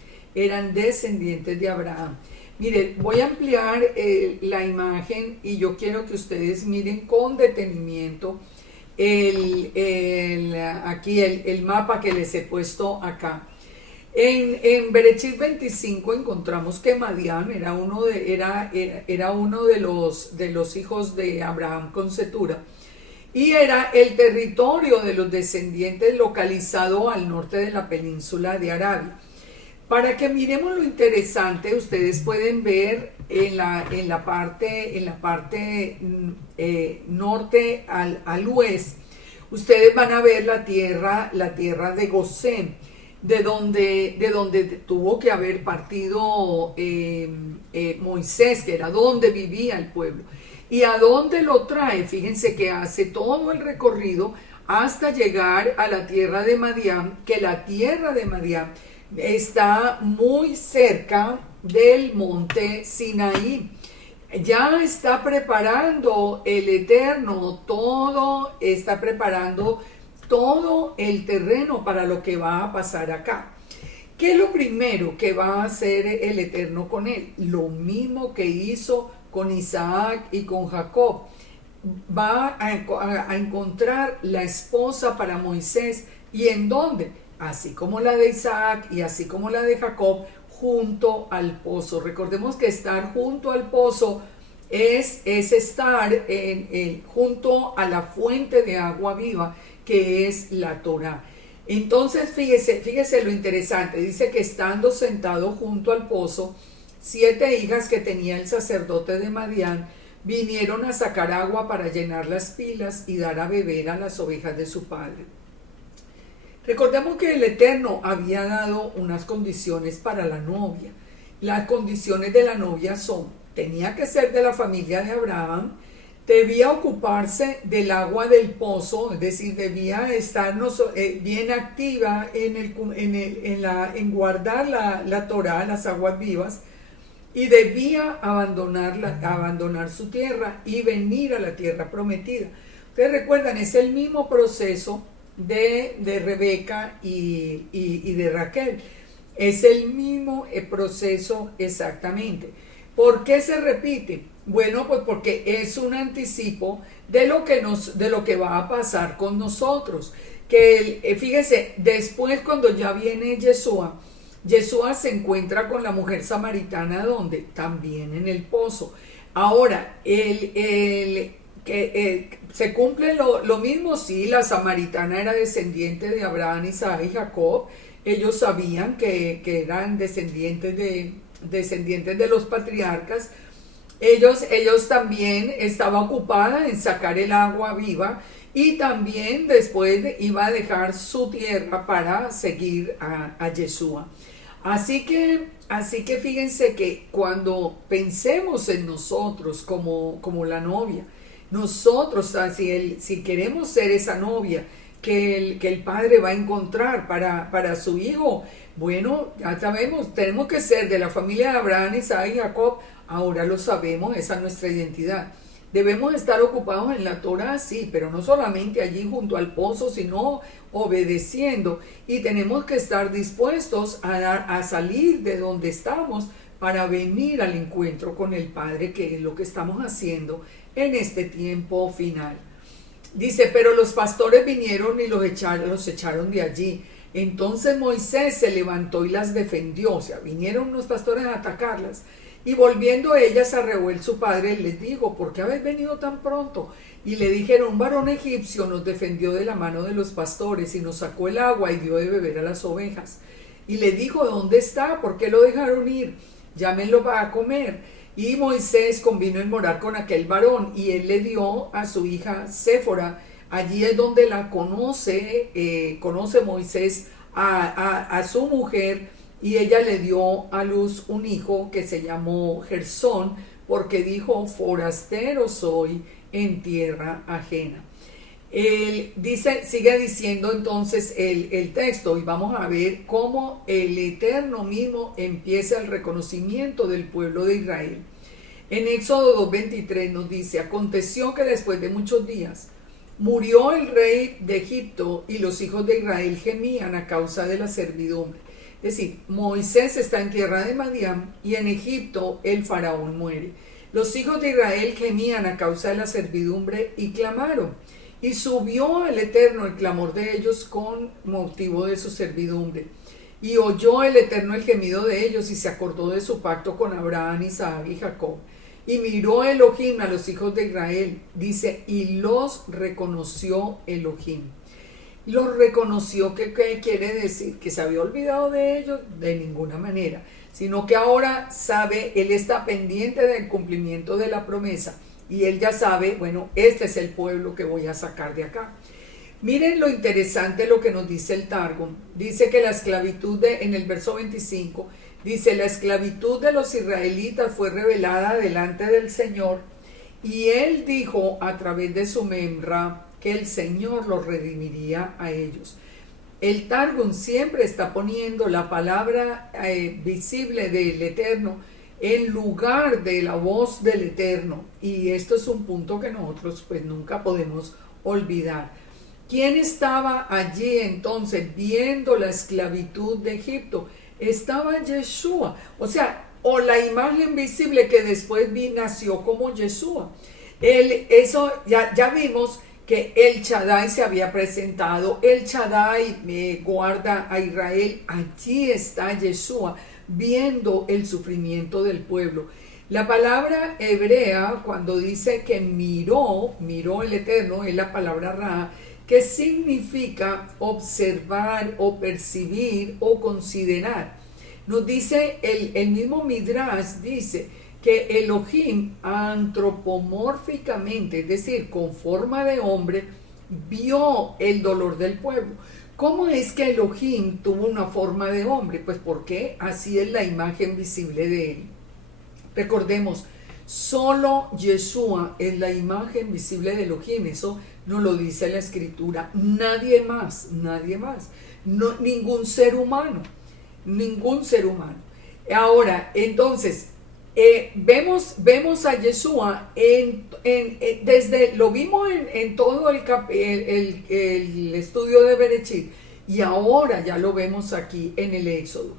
Miren, voy a ampliar la imagen y yo quiero que ustedes miren con detenimiento aquí el mapa que les he puesto acá. En Berechit 25 encontramos que Madián era uno de los hijos de Abraham con Cetura y era el territorio de los descendientes localizado al norte de la península de Arabia. Para que miremos lo interesante, ustedes pueden ver en la parte norte al oeste, ustedes van a ver la tierra de Gosén, de donde tuvo que haber partido Moisés, que era donde vivía el pueblo. ¿Y a dónde lo trae? Fíjense que hace todo el recorrido hasta llegar a la tierra de Madián, que la tierra de Madián está muy cerca del monte Sinaí. Ya está preparando el Eterno está preparando todo el terreno para lo que va a pasar acá. ¿Qué es lo primero que va a hacer el Eterno con él? Lo mismo que hizo con Isaac y con Jacob. va a encontrar la esposa para Moisés. ¿Y en dónde? Así como la de Isaac y así como la de Jacob, junto al pozo. Recordemos que estar junto al pozo es estar junto a la fuente de agua viva, que es la Torá. Entonces, fíjese lo interesante. Dice que estando sentado junto al pozo, 7 hijas que tenía el sacerdote de Madián vinieron a sacar agua para llenar las pilas y dar a beber a las ovejas de su padre. Recordemos que el Eterno había dado unas condiciones para la novia. Las condiciones de la novia son: tenía que ser de la familia de Abraham, debía ocuparse del agua del pozo, es decir, debía estar bien activa en guardar la Torá, las aguas vivas, y debía abandonar su tierra y venir a la tierra prometida. Ustedes recuerdan, es el mismo proceso de Rebeca y de Raquel. Es el mismo proceso exactamente. ¿Por qué se repite? Bueno, pues porque es un anticipo de lo que va a pasar con nosotros. Fíjese, después cuando ya viene Yeshua se encuentra con la mujer samaritana, ¿dónde? También en el pozo. Ahora, se cumple lo mismo. Sí, la samaritana era descendiente de Abraham, Isaac y Jacob. Ellos sabían que eran descendientes de los patriarcas. Ellos también estaban ocupados en sacar el agua viva, y también después iba a dejar su tierra para seguir a Yeshua. Así que fíjense que cuando pensemos en nosotros como la novia, nosotros, si queremos ser esa novia que el padre va a encontrar para su hijo, bueno, ya sabemos, tenemos que ser de la familia de Abraham, Isaac y Jacob. Ahora lo sabemos, esa es nuestra identidad. Debemos estar ocupados en la Torah, sí, pero no solamente allí junto al pozo, sino obedeciendo. Y tenemos que estar dispuestos a salir de donde estamos para venir al encuentro con el Padre, que es lo que estamos haciendo en este tiempo final. Dice, pero los pastores vinieron y los echaron de allí. Entonces Moisés se levantó y las defendió. O sea, vinieron los pastores a atacarlas. Y volviendo ellas a Reuel su padre, les dijo: ¿por qué habéis venido tan pronto? Y le dijeron: un varón egipcio nos defendió de la mano de los pastores y nos sacó el agua y dio de beber a las ovejas. Y le dijo: ¿dónde está? ¿Por qué lo dejaron ir? Llámenlo para comer. Y Moisés convino en morar con aquel varón, y él le dio a su hija Séfora. Allí es donde la conoce Moisés a su mujer, y ella le dio a luz un hijo que se llamó Gersón, porque dijo: forastero soy en tierra ajena. Sigue diciendo entonces el texto, y vamos a ver cómo el Eterno mismo empieza el reconocimiento del pueblo de Israel. En Éxodo 2:23 nos dice: aconteció que después de muchos días murió el rey de Egipto, y los hijos de Israel gemían a causa de la servidumbre. Es decir, Moisés está en tierra de Madián, y en Egipto el faraón muere. Los hijos de Israel gemían a causa de la servidumbre y clamaron. Y subió al Eterno el clamor de ellos con motivo de su servidumbre. Y oyó el Eterno el gemido de ellos, y se acordó de su pacto con Abraham, Isaac y Jacob. Y miró Elohim a los hijos de Israel, dice, y los reconoció Elohim. Los reconoció. ¿Qué quiere decir? ¿Que se había olvidado de ellos? De ninguna manera, sino que ahora sabe, él está pendiente del cumplimiento de la promesa, y él ya sabe, bueno, este es el pueblo que voy a sacar de acá. Miren lo interesante lo que nos dice el Targum. Dice que la esclavitud en el verso 25, dice: la esclavitud de los israelitas fue revelada delante del Señor, y él dijo a través de su Memra que el Señor los redimiría a ellos. El Targum siempre está poniendo la palabra visible del Eterno en lugar de la voz del Eterno, y esto es un punto que nosotros pues nunca podemos olvidar. ¿Quién estaba allí entonces viendo la esclavitud de Egipto? Estaba Yeshua, o la imagen visible que después nació como Yeshua. Eso ya vimos que el Shaddai se había presentado, el Shaddai guarda a Israel, allí está Yeshua viendo el sufrimiento del pueblo. La palabra hebrea, cuando dice que miró el Eterno, es la palabra Ra, que significa observar o percibir o considerar. Nos dice el mismo Midrash, dice que Elohim antropomórficamente, es decir, con forma de hombre, vio el dolor del pueblo. ¿Cómo es que Elohim tuvo una forma de hombre? Pues porque así es la imagen visible de él. Recordemos, solo Yeshua es la imagen visible de Elohim, eso nos lo dice la Escritura, nadie más, no, ningún ser humano. Ahora, entonces, vemos a Yeshua desde, lo vimos en todo el estudio de Bereshit, y ahora ya lo vemos aquí en el Éxodo.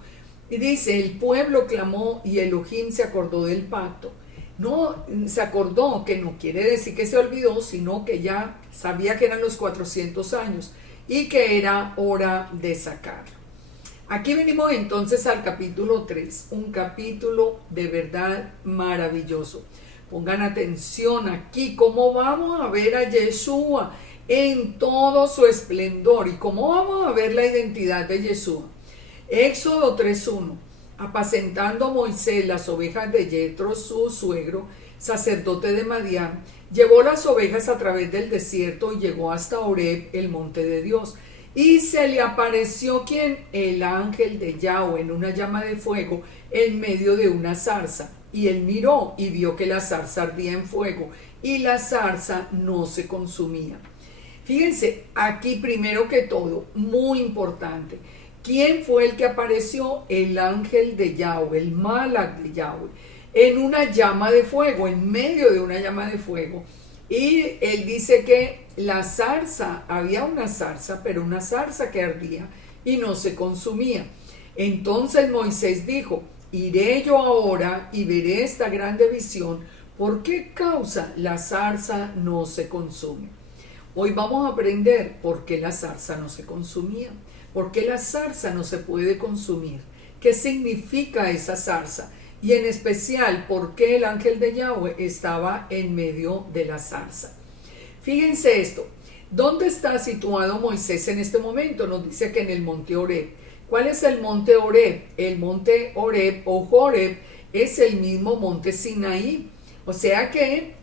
Y dice, el pueblo clamó y Elohim se acordó del pacto. No se acordó, que no quiere decir que se olvidó, sino que ya sabía que eran los 400 años y que era hora de sacarlo. Aquí venimos entonces al capítulo 3, un capítulo de verdad maravilloso. Pongan atención aquí, cómo vamos a ver a Yeshua en todo su esplendor y cómo vamos a ver la identidad de Yeshua. Éxodo 3:1. Apacentando Moisés las ovejas de Yetro, su suegro, sacerdote de Madián, llevó las ovejas a través del desierto y llegó hasta Horeb, el monte de Dios. Y se le apareció ¿quién? El ángel de Yahweh en una llama de fuego en medio de una zarza. Y él miró y vio que la zarza ardía en fuego y la zarza no se consumía. Fíjense, aquí primero que todo, muy importante, ¿quién fue el que apareció? El ángel de Yahweh, el Malach de Yahweh, en una llama de fuego, en medio de una llama de fuego. Y él dice que la zarza, había una zarza, pero una zarza que ardía y no se consumía. Entonces Moisés dijo, iré yo ahora y veré esta grande visión, ¿por qué causa la zarza no se consume? Hoy vamos a aprender por qué la zarza no se consumía, por qué la zarza no se puede consumir, qué significa esa zarza. Y en especial, ¿por qué el ángel de Yahweh estaba en medio de la zarza? Fíjense esto, ¿dónde está situado Moisés en este momento? Nos dice que en el monte Horeb. ¿Cuál es el monte Horeb? El monte Horeb o Horeb es el mismo monte Sinaí. O sea que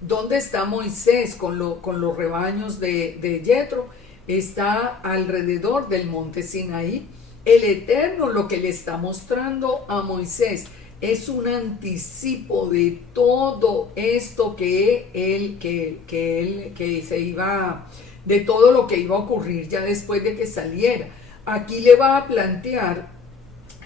¿dónde está Moisés con los rebaños de Yetro? Está alrededor del monte Sinaí. El Eterno lo que le está mostrando a Moisés es un anticipo de todo esto de todo lo que iba a ocurrir ya después de que saliera. Aquí le va a plantear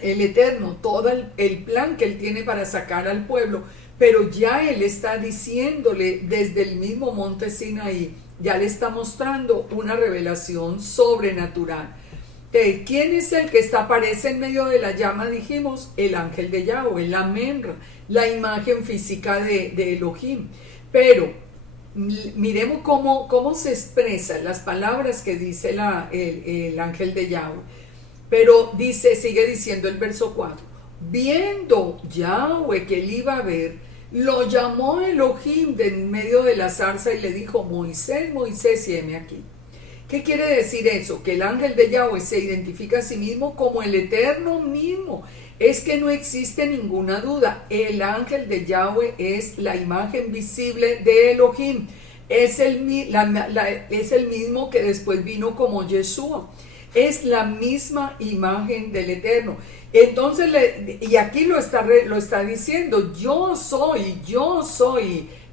el Eterno todo el plan que él tiene para sacar al pueblo, pero ya él está diciéndole desde el mismo monte Sinaí, ya le está mostrando una revelación sobrenatural. ¿Quién es el que aparece en medio de la llama? Dijimos, el ángel de Yahweh, la Menra, la imagen física de Elohim. Pero miremos cómo se expresan las palabras que dice el ángel de Yahweh. Pero sigue diciendo el verso 4, viendo Yahweh que él iba a ver, lo llamó Elohim de en medio de la zarza y le dijo, Moisés, Moisés, y heme aquí. ¿Qué quiere decir eso? Que el ángel de Yahweh se identifica a sí mismo como el Eterno mismo. Es que no existe ninguna duda. El ángel de Yahweh es la imagen visible de Elohim. Es el mismo que después vino como Yeshua. Es la misma imagen del Eterno. Entonces, y aquí lo está diciendo, yo soy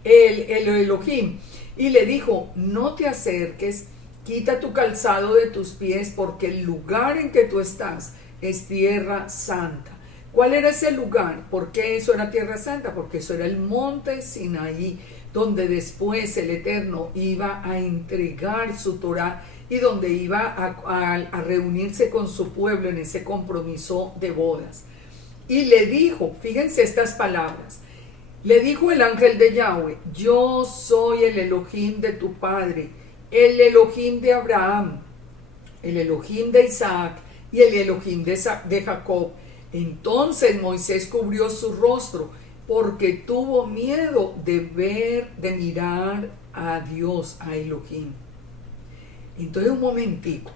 el Elohim. Y le dijo, no te acerques, quita tu calzado de tus pies, porque el lugar en que tú estás es tierra santa. ¿Cuál era ese lugar? ¿Por qué eso era tierra santa? Porque eso era el monte Sinaí, donde después el Eterno iba a entregar su Torah y donde iba a reunirse con su pueblo en ese compromiso de bodas. Y le dijo, fíjense estas palabras, Le dijo el ángel de Yahweh, yo soy el Elohim de tu padre, el Elohim de Abraham, el Elohim de Isaac y el Elohim de Jacob. Entonces Moisés cubrió su rostro porque tuvo miedo de mirar a Dios, a Elohim. Entonces un momentico,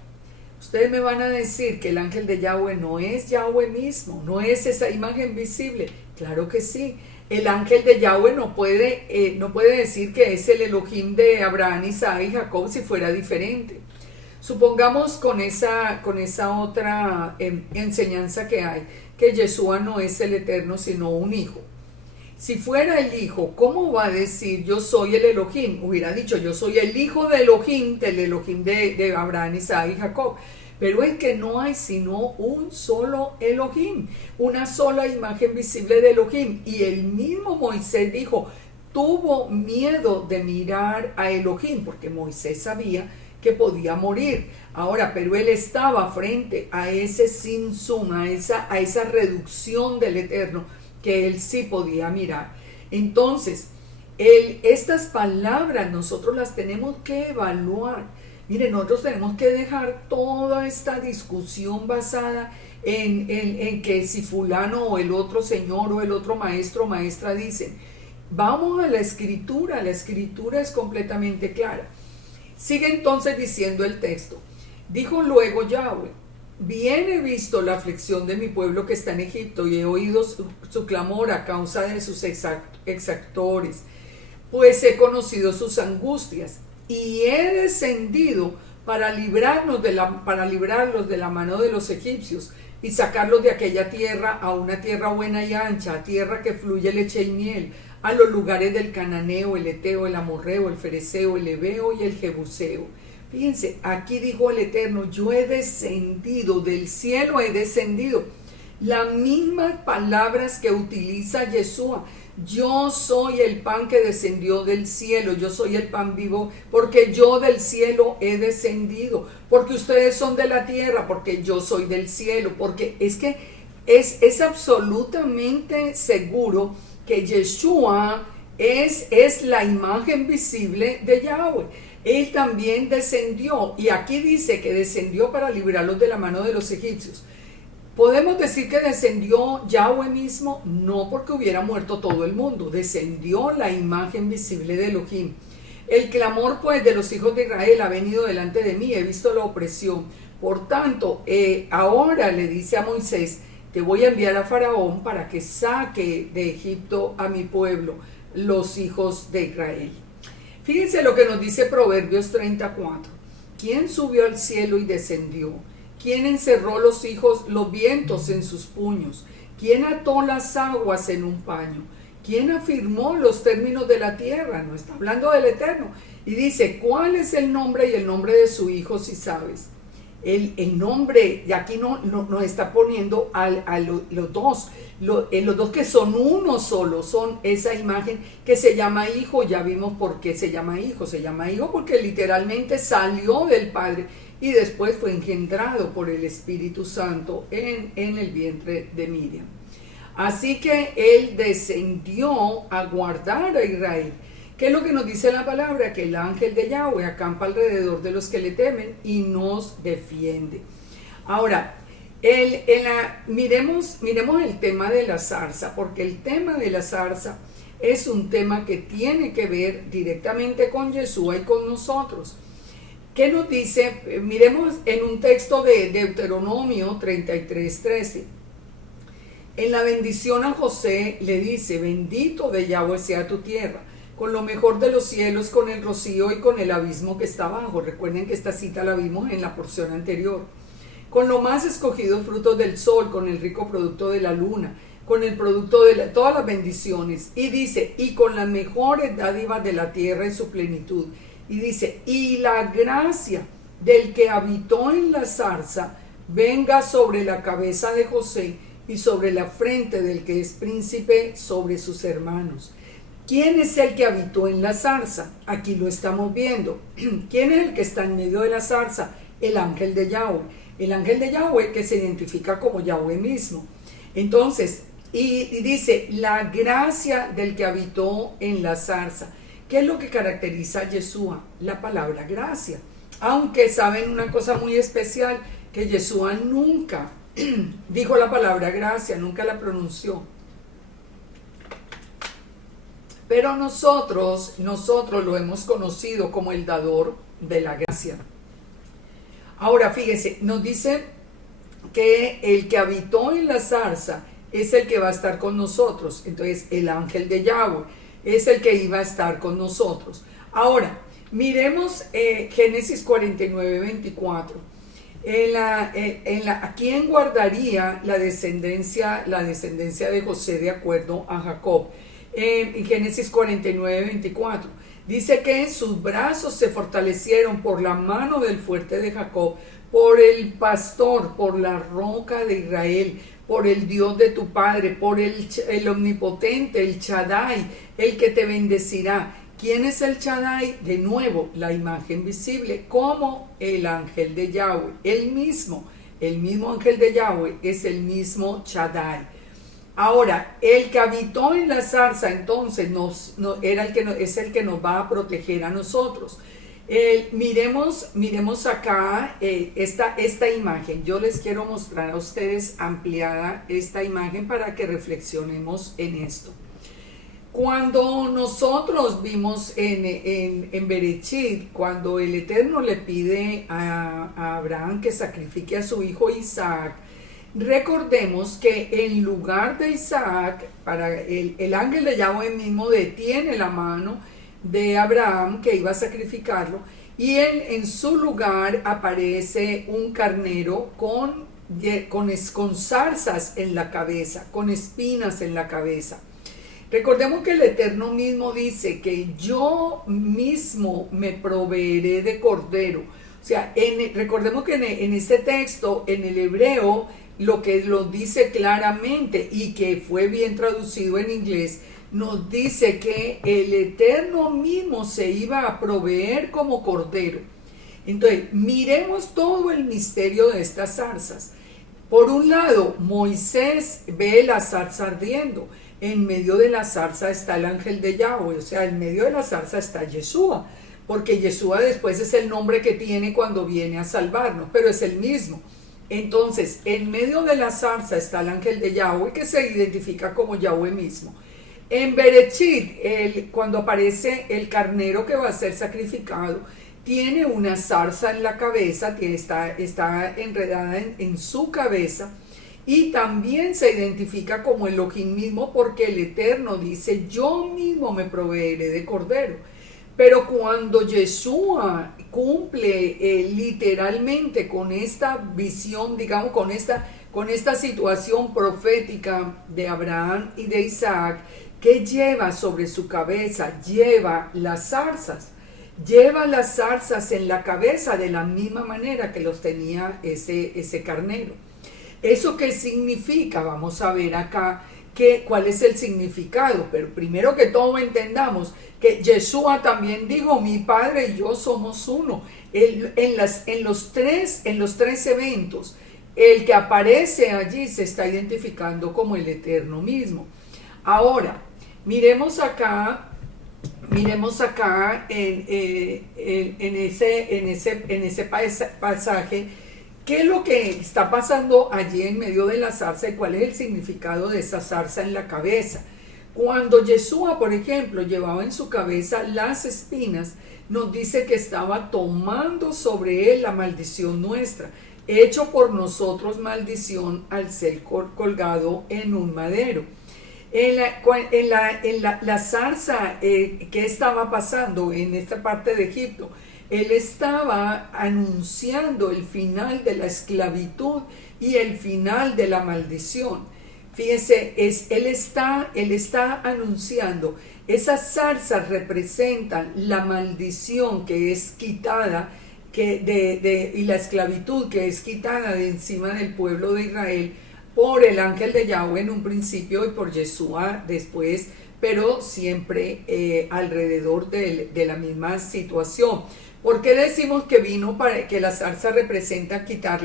ustedes me van a decir que el ángel de Yahweh no es Yahweh mismo, no es esa imagen visible. Claro que sí. El ángel de Yahweh no puede decir que es el Elohim de Abraham, Isaac y Jacob si fuera diferente. Supongamos con esa otra enseñanza que hay, que Yeshua no es el Eterno sino un hijo. Si fuera el hijo, ¿cómo va a decir yo soy el Elohim? Hubiera dicho yo soy el hijo de Elohim, del Elohim de Abraham, Isaac y Jacob. Pero es que no hay sino un solo Elohim, una sola imagen visible de Elohim. Y el mismo Moisés dijo, tuvo miedo de mirar a Elohim, porque Moisés sabía que podía morir. Ahora, pero él estaba frente a ese sinsum, a esa reducción del Eterno, que él sí podía mirar. Entonces, estas palabras nosotros las tenemos que evaluar. Miren, nosotros tenemos que dejar toda esta discusión basada en que si fulano o el otro señor o el otro maestro o maestra dicen. Vamos a la escritura es completamente clara. Sigue entonces diciendo el texto. Dijo luego Yahweh, bien he visto la aflicción de mi pueblo que está en Egipto y he oído su clamor a causa de sus exactores, pues he conocido sus angustias y he descendido para librarlos de la mano de los egipcios y sacarlos de aquella tierra a una tierra buena y ancha, a tierra que fluye leche y miel, a los lugares del cananeo, el eteo, el amorreo, el fereceo, el heveo y el jebuseo. Fíjense, aquí dijo el Eterno, yo he descendido, del cielo he descendido. Las mismas palabras que utiliza Yeshua. Yo soy el pan que descendió del cielo, yo soy el pan vivo, porque yo del cielo he descendido, porque ustedes son de la tierra, porque yo soy del cielo, porque es que es absolutamente seguro que Yeshua es la imagen visible de Yahweh. Él también descendió, y aquí dice que descendió para librarlos de la mano de los egipcios. ¿Podemos decir que descendió Yahweh mismo? No, porque hubiera muerto todo el mundo. Descendió la imagen visible de Elohim. El clamor pues de los hijos de Israel ha venido delante de mí, he visto la opresión. Por tanto, ahora le dice a Moisés, te voy a enviar a Faraón para que saque de Egipto a mi pueblo, los hijos de Israel. Fíjense lo que nos dice Proverbios 34. ¿Quién subió al cielo y descendió? ¿Quién encerró los vientos en sus puños? ¿Quién ató las aguas en un paño? ¿Quién afirmó los términos de la tierra? No está hablando del Eterno. Y dice, ¿cuál es el nombre y el nombre de su hijo si sabes? El nombre, y aquí no está poniendo los dos. Los dos que son uno solo, son esa imagen que se llama hijo. Ya vimos por qué se llama hijo. Se llama hijo porque literalmente salió del Padre y después fue engendrado por el Espíritu Santo en el vientre de Miriam. Así que él descendió a guardar a Israel. ¿Qué es lo que nos dice la palabra? Que el ángel de Yahweh acampa alrededor de los que le temen y nos defiende. Ahora, miremos el tema de la zarza, porque el tema de la zarza es un tema que tiene que ver directamente con Yeshua y con nosotros. ¿Qué nos dice? Miremos en un texto de Deuteronomio 33:13. En la bendición a José le dice, bendito de Yahweh sea tu tierra, con lo mejor de los cielos, con el rocío y con el abismo que está abajo. Recuerden que esta cita la vimos en la porción anterior. Con lo más escogido frutos del sol, con el rico producto de la luna, con el producto de todas las bendiciones. Y dice, y con las mejores dádivas de la tierra en su plenitud. Y dice, y la gracia del que habitó en la zarza venga sobre la cabeza de José y sobre la frente del que es príncipe sobre sus hermanos. ¿Quién es el que habitó en la zarza? Aquí lo estamos viendo. ¿Quién es el que está en medio de la zarza? El ángel de Yahweh. El ángel de Yahweh que se identifica como Yahweh mismo. Entonces, y dice, la gracia del que habitó en la zarza. ¿Qué es lo que caracteriza a Yeshua? La palabra gracia. Aunque saben una cosa muy especial, que Yeshua nunca dijo la palabra gracia, nunca la pronunció. Pero nosotros lo hemos conocido como el dador de la gracia. Ahora fíjense, nos dice que el que habitó en la zarza es el que va a estar con nosotros. Entonces el ángel de Yahweh es el que iba a estar con nosotros. Ahora, miremos Génesis 49, 24. ¿A quién guardaría la descendencia de José de acuerdo a Jacob? En Génesis 49, 24. Dice que en sus brazos se fortalecieron por la mano del fuerte de Jacob, por el pastor, por la roca de Israel, por el Dios de tu padre, por el omnipotente, el Shaddai, el que te bendecirá. ¿Quién es el Shaddai? De nuevo, la imagen visible, como el ángel de Yahweh. El mismo ángel de Yahweh es el mismo Shaddai. Ahora, el que habitó en la zarza entonces es el que nos va a proteger a nosotros. Miremos acá esta imagen. Yo les quiero mostrar a ustedes ampliada esta imagen para que reflexionemos en esto. Cuando nosotros vimos en Berechit, cuando el Eterno le pide a Abraham que sacrifique a su hijo Isaac, recordemos que en lugar de Isaac, el ángel de Yahweh mismo detiene la mano de Abraham que iba a sacrificarlo, y en su lugar aparece un carnero con zarzas en la cabeza, con espinas en la cabeza. Recordemos que el Eterno mismo dice que yo mismo me proveeré de cordero. O sea, recordemos que en este texto, en el hebreo, lo que lo dice claramente y que fue bien traducido en inglés, nos dice que el Eterno mismo se iba a proveer como cordero. Entonces, miremos todo el misterio de estas zarzas. Por un lado, Moisés ve la zarza ardiendo. En medio de la zarza está el ángel de Yahweh, o sea, en medio de la zarza está Yeshua, porque Yeshua después es el nombre que tiene cuando viene a salvarnos, pero es el mismo. Entonces, en medio de la zarza está el ángel de Yahweh, que se identifica como Yahweh mismo. En Berechit, cuando aparece el carnero que va a ser sacrificado, tiene una zarza en la cabeza, está enredada en su cabeza, y también se identifica como Elohim mismo, porque el Eterno dice, yo mismo me proveeré de cordero. Pero cuando Yeshua cumple literalmente con esta visión, digamos, con esta situación profética de Abraham y de Isaac, que lleva sobre su cabeza, lleva las zarzas en la cabeza de la misma manera que los tenía ese carnero. ¿Eso qué significa? Vamos a ver acá cuál es el significado, pero primero que todo entendamos que Yeshua también dijo, mi Padre y yo somos uno. En los tres eventos, el que aparece allí se está identificando como el Eterno mismo. Ahora, miremos acá en ese pasaje, ¿qué es lo que está pasando allí en medio de la zarza y cuál es el significado de esa zarza en la cabeza? Cuando Yeshua, por ejemplo, llevaba en su cabeza las espinas, nos dice que estaba tomando sobre él la maldición nuestra, hecho por nosotros maldición al ser colgado en un madero. En la zarza, ¿qué estaba pasando en esta parte de Egipto? Él estaba anunciando el final de la esclavitud y el final de la maldición. Fíjense, él está anunciando, esas zarzas representan la maldición que es quitada y la esclavitud que es quitada de encima del pueblo de Israel por el ángel de Yahweh en un principio y por Yeshua después, pero siempre alrededor de la misma situación. ¿Por qué decimos que vino para que la zarza representa quitar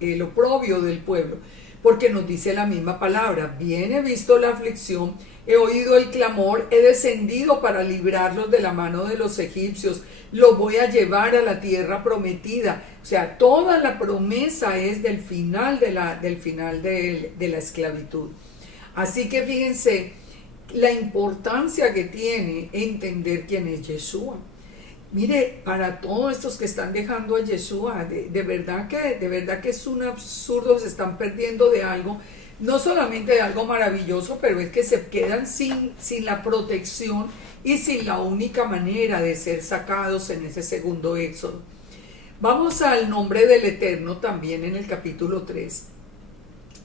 el oprobio del pueblo? porque nos dice la misma palabra: bien he visto la aflicción, he oído el clamor, he descendido para librarlos de la mano de los egipcios, los voy a llevar a la tierra prometida. O sea, toda la promesa es del final de la esclavitud. Así que fíjense la importancia que tiene entender quién es Yeshua. Mire, para todos estos que están dejando a Yeshua, de verdad que es un absurdo, se están perdiendo de algo, no solamente de algo maravilloso, pero es que se quedan sin la protección y sin la única manera de ser sacados en ese segundo éxodo. Vamos al nombre del Eterno también en el capítulo 3,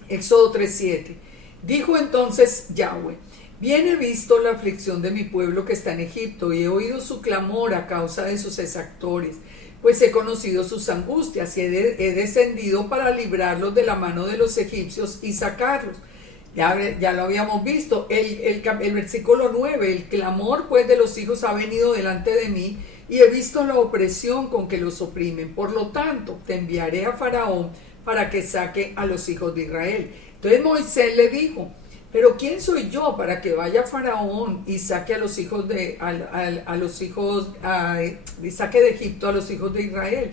Éxodo 3:7. Dijo entonces Yahweh: bien he visto la aflicción de mi pueblo que está en Egipto, y he oído su clamor a causa de sus exactores, pues he conocido sus angustias, y he descendido para librarlos de la mano de los egipcios y sacarlos. Ya lo habíamos visto, el versículo 9, el clamor pues de los hijos ha venido delante de mí, y he visto la opresión con que los oprimen. Por lo tanto, te enviaré a Faraón para que saque a los hijos de Israel. Entonces Moisés le dijo: pero ¿quién soy yo para que vaya Faraón y saque a los hijos y saque de Egipto a los hijos de Israel?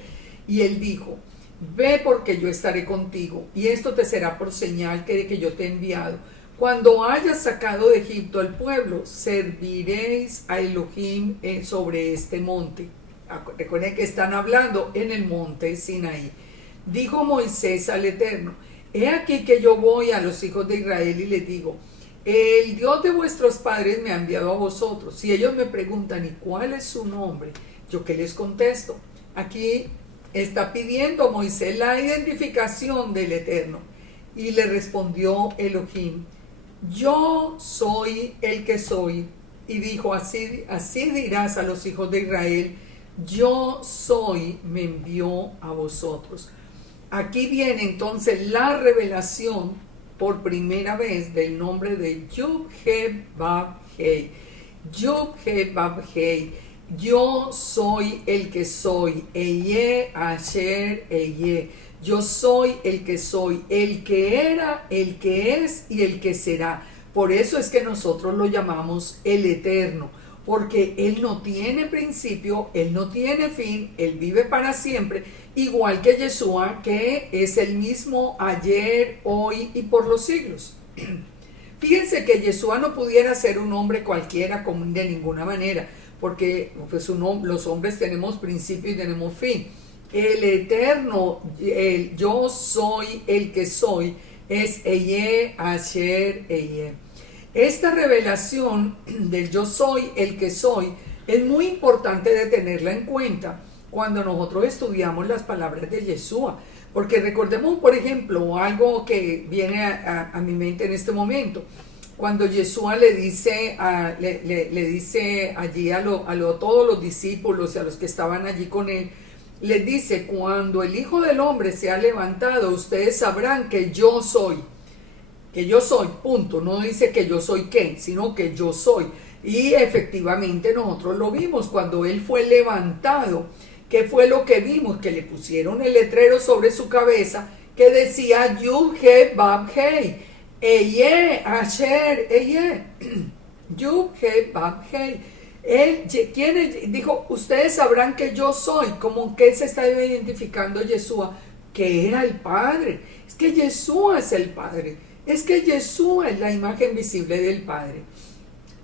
Y él dijo: ve, porque yo estaré contigo, y esto te será por señal que yo te he enviado. Cuando hayas sacado de Egipto al pueblo, serviréis a Elohim sobre este monte. Recuerden que están hablando en el monte Sinaí. Dijo Moisés al Eterno: he aquí que yo voy a los hijos de Israel y les digo: el Dios de vuestros padres me ha enviado a vosotros. Si ellos me preguntan: ¿y cuál es su nombre?, ¿yo qué les contesto? Aquí está pidiendo Moisés la identificación del Eterno. Y le respondió Elohim: yo soy el que soy. Y dijo: así dirás a los hijos de Israel: yo soy, me envió a vosotros. Aquí viene entonces la revelación por primera vez del nombre de Yud-He-Vav-Hei. Yud-He-Vav-Hei. Yo soy el que soy. Eye Asher Eye. Yo soy el que soy, el que era, el que es y el que será. Por eso es que nosotros lo llamamos el Eterno, porque Él no tiene principio, Él no tiene fin, Él vive para siempre, igual que Yeshua, que es el mismo ayer, hoy y por los siglos. Fíjense que Yeshua no pudiera ser un hombre cualquiera de ninguna manera, porque pues, los hombres tenemos principio y tenemos fin. El Eterno, el yo soy el que soy, es Eye Asher Eye. Esta revelación del yo soy el que soy es muy importante de tenerla en cuenta cuando nosotros estudiamos las palabras de Yeshua, porque recordemos, por ejemplo, algo que viene a mi mente en este momento. Cuando Yeshua le dice allí a todos los discípulos y a los que estaban allí con él, les dice: cuando el Hijo del Hombre se ha levantado, ustedes sabrán que yo soy, punto. No dice que yo soy qué, sino que yo soy. Y efectivamente nosotros lo vimos cuando él fue levantado. ¿Qué fue lo que vimos? Que le pusieron el letrero sobre su cabeza que decía Yud-He-Vav-Hei, Eye Asher Eye. Yud-He-Vav-Hei. Él dijo: ustedes sabrán que yo soy. ¿Cómo que se está identificando Yeshua? Que era el Padre. Es que Yeshua es el Padre. Es que Yeshua es la imagen visible del Padre.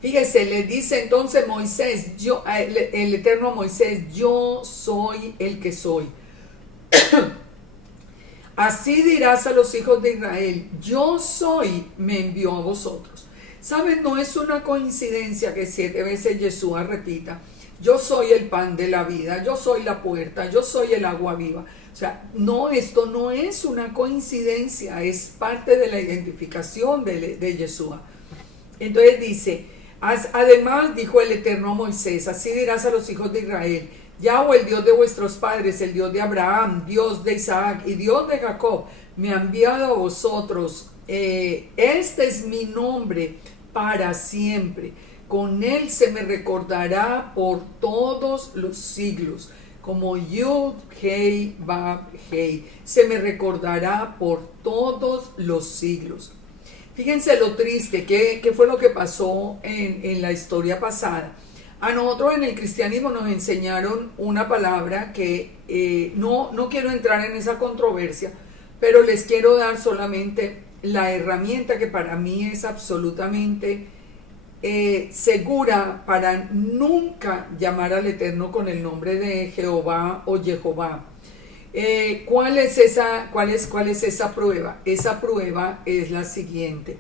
Fíjese, le dice entonces Moisés, el Eterno a Moisés: yo soy el que soy. Así dirás a los hijos de Israel: yo soy, me envió a vosotros. ¿Saben? No es una coincidencia que 7 veces Yeshua repita: yo soy el pan de la vida, yo soy la puerta, yo soy el agua viva. O sea, no, esto no es una coincidencia, es parte de la identificación de Yeshua. Entonces dice: además dijo el Eterno a Moisés: así dirás a los hijos de Israel: Yahweh, el Dios de vuestros padres, el Dios de Abraham, Dios de Isaac y Dios de Jacob, me ha enviado a vosotros. Este es mi nombre para siempre. Con él se me recordará por todos los siglos. como Yud, Hei, Bab, Hei. Se me recordará por todos los siglos. Fíjense lo triste, ¿qué fue lo que pasó en la historia pasada? A nosotros en el cristianismo nos enseñaron una palabra que no quiero entrar en esa controversia, pero les quiero dar solamente la herramienta que para mí es absolutamente segura para nunca llamar al Eterno con el nombre de Jehová o Jehová. ¿Cuál es esa prueba? Esa prueba es la siguiente.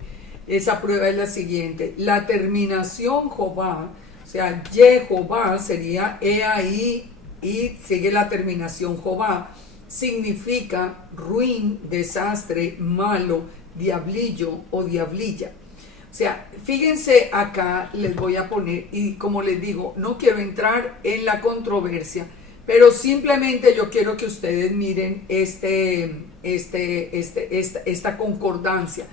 La terminación Jehová, o sea, Jehová sería ahí y sigue la terminación Jehová. Significa ruin, desastre, malo, diablillo o diablilla. O sea, fíjense acá, les voy a poner, y como les digo, no quiero entrar en la controversia, pero simplemente yo quiero que ustedes miren esta concordancia.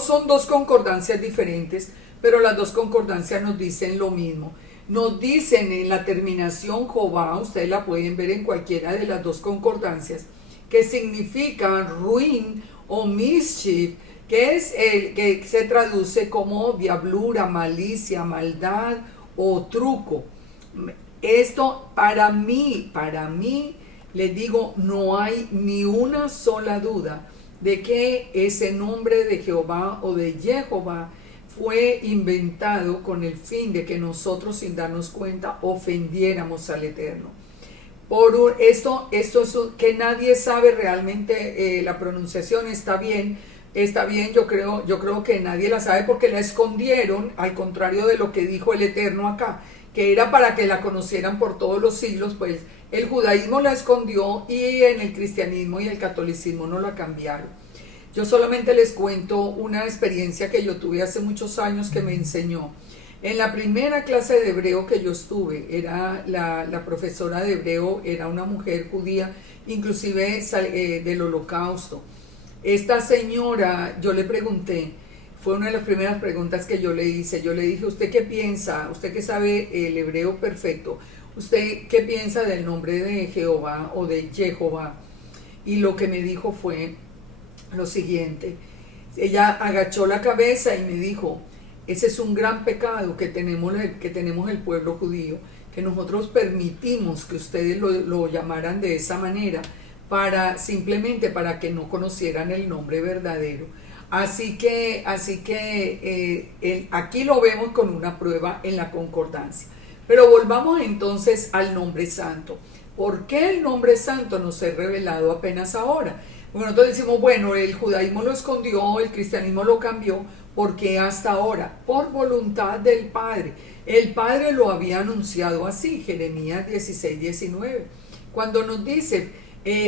Son dos concordancias diferentes, pero las dos concordancias nos dicen lo mismo. Nos dicen en la terminación Jehová, ustedes la pueden ver en cualquiera de las dos concordancias, que significa ruin o mischief, que se traduce como diablura, malicia, maldad o truco. Esto para mí, les digo, no hay ni una sola duda de que ese nombre de Jehová o de Jehová fue inventado con el fin de que nosotros, sin darnos cuenta, ofendiéramos al Eterno. Por esto es que nadie sabe realmente la pronunciación. Está bien, yo creo que nadie la sabe porque la escondieron, al contrario de lo que dijo el Eterno acá, que era para que la conocieran por todos los siglos. Pues el judaísmo la escondió y en el cristianismo y el catolicismo no la cambiaron. Yo solamente les cuento una experiencia que yo tuve hace muchos años que me enseñó. En la primera clase de hebreo que yo estuve, era la profesora de hebreo, era una mujer judía, inclusive del Holocausto. Esta señora, yo le pregunté, fue una de las primeras preguntas que yo le hice. Yo le dije, ¿usted qué piensa? Usted que sabe el hebreo perfecto, ¿usted qué piensa del nombre de Jehová o de Jehová? Y lo que me dijo fue lo siguiente. Ella agachó la cabeza y me dijo, ese es un gran pecado que tenemos el pueblo judío, que nosotros permitimos que ustedes lo llamaran de esa manera, simplemente para que no conocieran el nombre verdadero. Así que aquí lo vemos con una prueba en la concordancia. Pero volvamos entonces al nombre santo. ¿Por qué el nombre santo nos es revelado apenas ahora? Bueno, entonces decimos, bueno, el judaísmo lo escondió, el cristianismo lo cambió, porque hasta ahora, por voluntad del Padre. El Padre lo había anunciado así, Jeremías 16:19, cuando nos dice,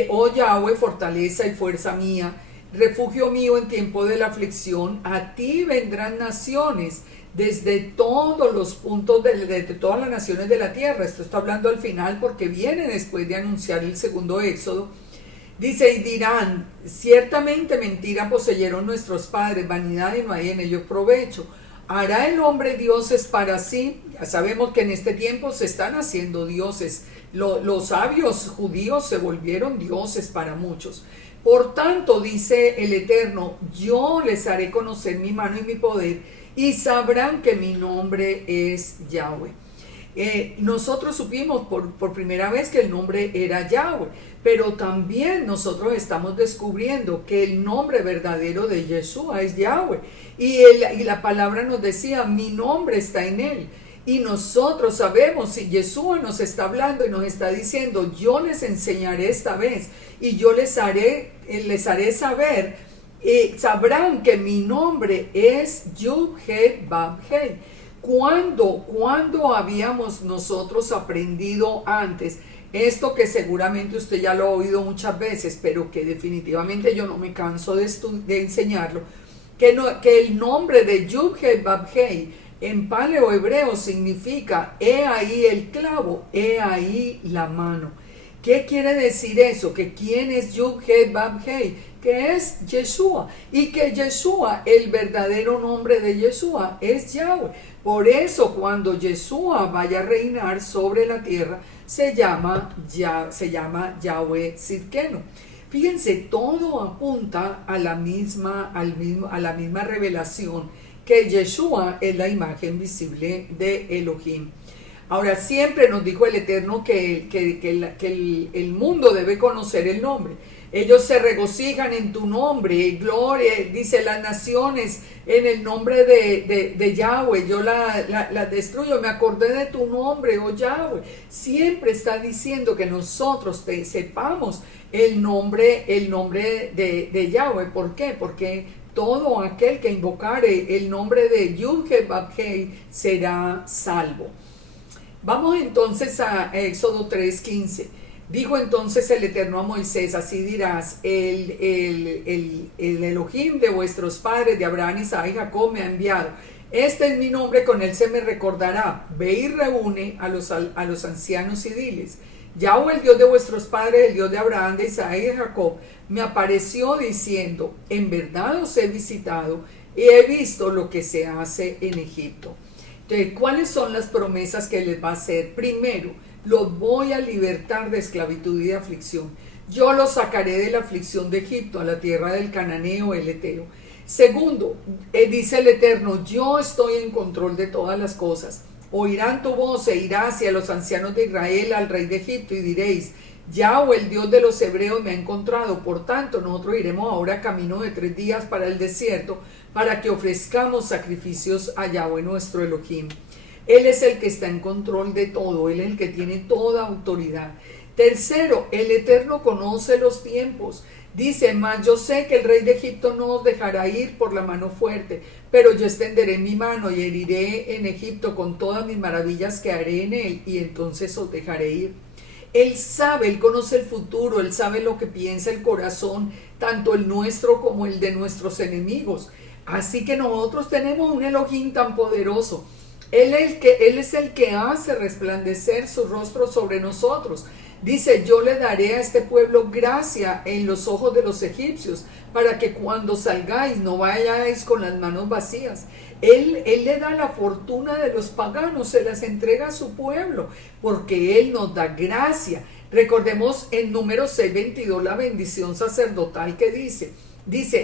oh Yahweh, fortaleza y fuerza mía, refugio mío en tiempo de la aflicción, a ti vendrán naciones desde todos los puntos, desde todas las naciones de la tierra. Esto está hablando al final porque viene después de anunciar el segundo éxodo. Dice, y dirán, ciertamente mentira poseyeron nuestros padres, vanidad y no hay en ellos provecho. ¿Hará el hombre dioses para sí? Ya sabemos que en este tiempo se están haciendo dioses. Los sabios judíos se volvieron dioses para muchos. Por tanto, dice el Eterno, yo les haré conocer mi mano y mi poder, y sabrán que mi nombre es Yahweh. Nosotros supimos por primera vez que el nombre era Yahweh, pero también nosotros estamos descubriendo que el nombre verdadero de Yeshua es Yahweh, y la palabra nos decía, mi nombre está en él. Y nosotros sabemos, si Yeshua nos está hablando y nos está diciendo, yo les enseñaré esta vez y yo les haré saber, sabrán que mi nombre es Yud-He-Bab-He. ¿Cuándo habíamos nosotros aprendido antes esto que seguramente usted ya lo ha oído muchas veces, pero que definitivamente yo no me canso de enseñarlo, que el nombre de Yud-He-Bab-He en paleo-hebreo significa he ahí el clavo, he ahí la mano? ¿Qué quiere decir eso? Que quién es Yud-He-Bab-He, que es Yeshua, y que Yeshua, el verdadero nombre de Yeshua es Yahweh. Por eso cuando Yeshua vaya a reinar sobre la tierra, se llama Yahweh Sidkenu. Fíjense, todo apunta a la misma revelación, que Yeshua es la imagen visible de Elohim. Ahora, siempre nos dijo el Eterno que el mundo debe conocer el nombre. Ellos se regocijan en tu nombre, gloria, dice las naciones, en el nombre de Yahweh, yo la destruyo, me acordé de tu nombre, oh Yahweh. Siempre está diciendo que nosotros sepamos el nombre de Yahweh. ¿Por qué? Porque todo aquel que invocare el nombre de Yud-Heh-Vav-Heh será salvo. Vamos entonces a Éxodo 3:15. Dijo entonces el Eterno a Moisés, así dirás, el Elohim de vuestros padres, de Abraham, Isaac y Jacob, me ha enviado. Este es mi nombre, con él se me recordará. Ve y reúne a los ancianos y diles, Yahweh, el Dios de vuestros padres, el Dios de Abraham, de Isaac y de Jacob, me apareció diciendo, en verdad os he visitado y he visto lo que se hace en Egipto. Entonces, ¿cuáles son las promesas que les va a hacer? Primero, los voy a libertar de esclavitud y de aflicción. Yo los sacaré de la aflicción de Egipto, a la tierra del cananeo, el eteo. Segundo, dice el Eterno, yo estoy en control de todas las cosas. Oirán tu voz e irá hacia los ancianos de Israel, al rey de Egipto, y diréis, Yahweh, el Dios de los hebreos, me ha encontrado. Por tanto, nosotros iremos ahora camino de 3 días para el desierto, para que ofrezcamos sacrificios a Yahweh nuestro Elohim. Él es el que está en control de todo, Él es el que tiene toda autoridad. Tercero, el Eterno conoce los tiempos. Dice, mas yo sé que el rey de Egipto no os dejará ir por la mano fuerte, pero yo extenderé mi mano y heriré en Egipto con todas mis maravillas que haré en él, y entonces os dejaré ir. Él sabe, Él conoce el futuro, Él sabe lo que piensa el corazón, tanto el nuestro como el de nuestros enemigos. Así que nosotros tenemos un Elohim tan poderoso. Él es el que hace resplandecer su rostro sobre nosotros. Dice, yo le daré a este pueblo gracia en los ojos de los egipcios, para que cuando salgáis no vayáis con las manos vacías. Él le da la fortuna de los paganos, se las entrega a su pueblo, porque Él nos da gracia. Recordemos en Números 6:22 la bendición sacerdotal que dice,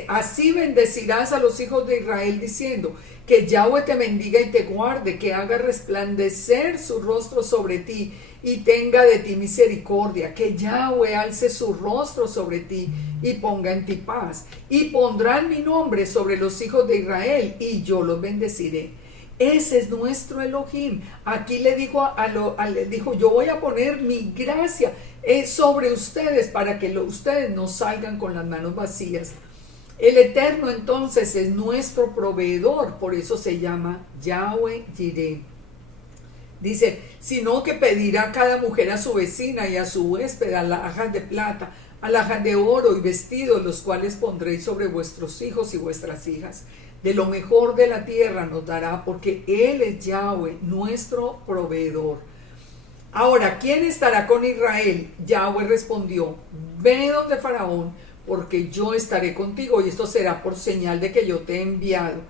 así bendecirás a los hijos de Israel diciendo, que Yahweh te bendiga y te guarde, que haga resplandecer su rostro sobre ti y tenga de ti misericordia, que Yahweh alce su rostro sobre ti y ponga en ti paz, y pondrán mi nombre sobre los hijos de Israel y yo los bendeciré. Ese es nuestro Elohim. Aquí le dijo, yo voy a poner mi gracia sobre ustedes para que ustedes no salgan con las manos vacías. El Eterno entonces es nuestro proveedor, por eso se llama Yahweh Jireh. Dice, sino que pedirá cada mujer a su vecina y a su huésped alhajas de plata, alhajas de oro y vestidos, los cuales pondréis sobre vuestros hijos y vuestras hijas. De lo mejor de la tierra nos dará, porque Él es Yahweh, nuestro proveedor. Ahora, ¿quién estará con Israel? Yahweh respondió, ve donde Faraón, porque yo estaré contigo, y esto será por señal de que yo te he enviado.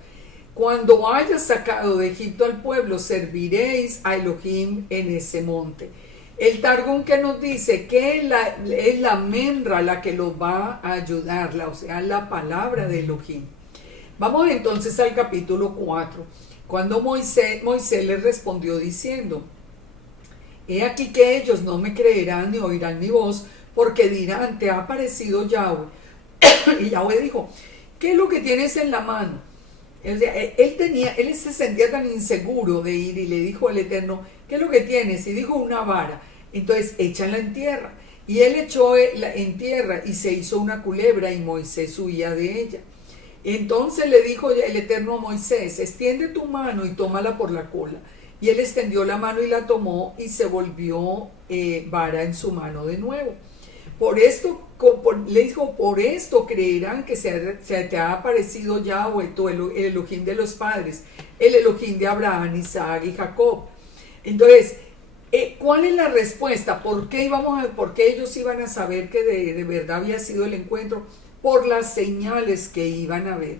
Cuando hayas sacado de Egipto al pueblo, serviréis a Elohim en ese monte. El Targum que nos dice que es la Menra la que los va a ayudar, o sea, la palabra de Elohim. Vamos entonces al capítulo 4, cuando Moisés les respondió diciendo, he aquí que ellos no me creerán ni oirán mi voz, porque dirán, te ha aparecido Yahweh. Y Yahweh dijo, ¿qué es lo que tienes en la mano? Él se sentía tan inseguro de ir y le dijo al Eterno, ¿qué es lo que tienes? Y dijo, una vara. Entonces, échala en tierra. Y él echó en tierra y se hizo una culebra y Moisés huía de ella. Entonces le dijo el Eterno a Moisés, extiende tu mano y tómala por la cola. Y él extendió la mano y la tomó y se volvió vara en su mano de nuevo. Por esto, le dijo, por esto creerán que se te ha aparecido Yahweh, el Elohim de los padres, el Elohim de Abraham, Isaac y Jacob. Entonces, ¿cuál es la respuesta? ¿Por qué ellos iban a saber que de verdad había sido el encuentro? Por las señales que iban a ver.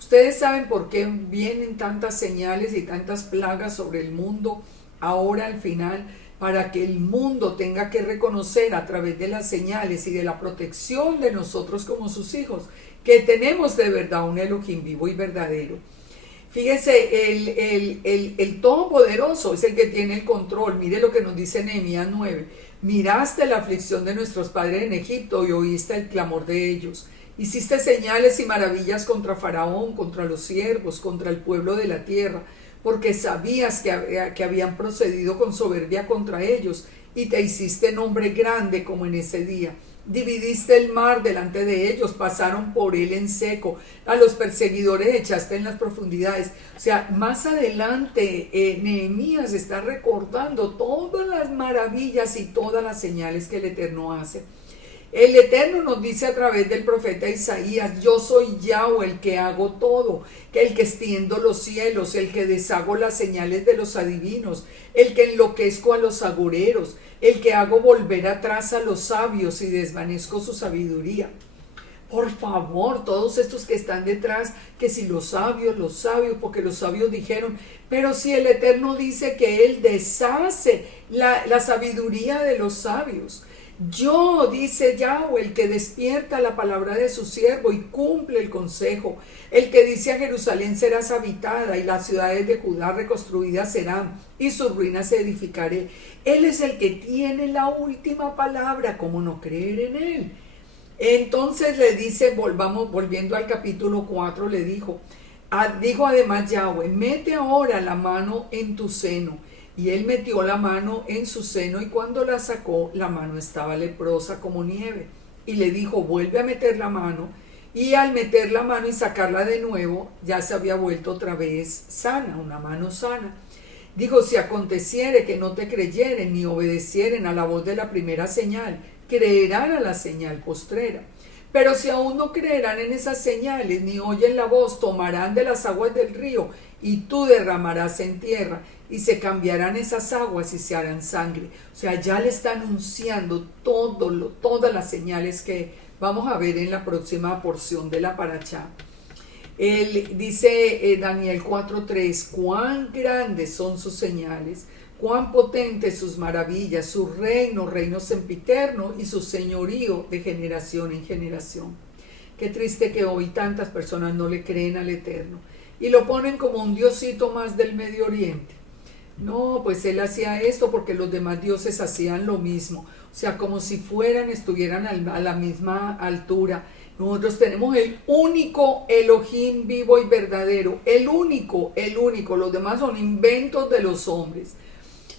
Ustedes saben por qué vienen tantas señales y tantas plagas sobre el mundo ahora al final. para que el mundo tenga que reconocer a través de las señales y de la protección de nosotros como sus hijos, que tenemos de verdad un Elohim vivo y verdadero. Fíjese, el Todopoderoso es el que tiene el control. Mire lo que nos dice Nehemías 9. Miraste la aflicción de nuestros padres en Egipto y oíste el clamor de ellos. Hiciste señales y maravillas contra Faraón, contra los siervos, contra el pueblo de la tierra, porque sabías que habían procedido con soberbia contra ellos, y te hiciste nombre grande como en ese día. Dividiste el mar delante de ellos, pasaron por él en seco, a los perseguidores echaste en las profundidades. O sea, más adelante Nehemías está recordando todas las maravillas y todas las señales que el Eterno hace. El Eterno nos dice a través del profeta Isaías: yo soy Yahweh, el que hago todo, que el que extiendo los cielos, el que deshago las señales de los adivinos, el que enloquezco a los agoreros, el que hago volver atrás a los sabios y desvanezco su sabiduría. Por favor, todos estos que están detrás, que si los sabios, porque los sabios dijeron, pero si el Eterno dice que Él deshace la sabiduría de los sabios. Yo, dice Yahweh, el que despierta la palabra de su siervo y cumple el consejo, el que dice a Jerusalén serás habitada y las ciudades de Judá reconstruidas serán y sus ruinas se edificaré. Él es el que tiene la última palabra, ¿cómo no creer en él? Entonces le dice, volviendo al capítulo 4, le dijo además Yahweh, mete ahora la mano en tu seno. Y él metió la mano en su seno y cuando la sacó, la mano estaba leprosa como nieve. Y le dijo, vuelve a meter la mano. Y al meter la mano y sacarla de nuevo, ya se había vuelto otra vez sana, una mano sana. Dijo, si aconteciere que no te creyeren ni obedecieren a la voz de la primera señal, creerán a la señal postrera. Pero si aún no creerán en esas señales, ni oyen la voz, tomarán de las aguas del río, y tú derramarás en tierra, y se cambiarán esas aguas y se harán sangre. O sea, ya le está anunciando todas las señales que vamos a ver en la próxima porción de la parashá. Él dice Daniel 4:3, cuán grandes son sus señales, cuán potentes sus maravillas, su reino sempiterno y su señorío de generación en generación. Qué triste que hoy tantas personas no le creen al Eterno y lo ponen como un diosito más del Medio Oriente. No, pues él hacía esto porque los demás dioses hacían lo mismo. O sea, como si estuvieran a la misma altura. Nosotros tenemos el único Elohim vivo y verdadero. El único. Los demás son inventos de los hombres.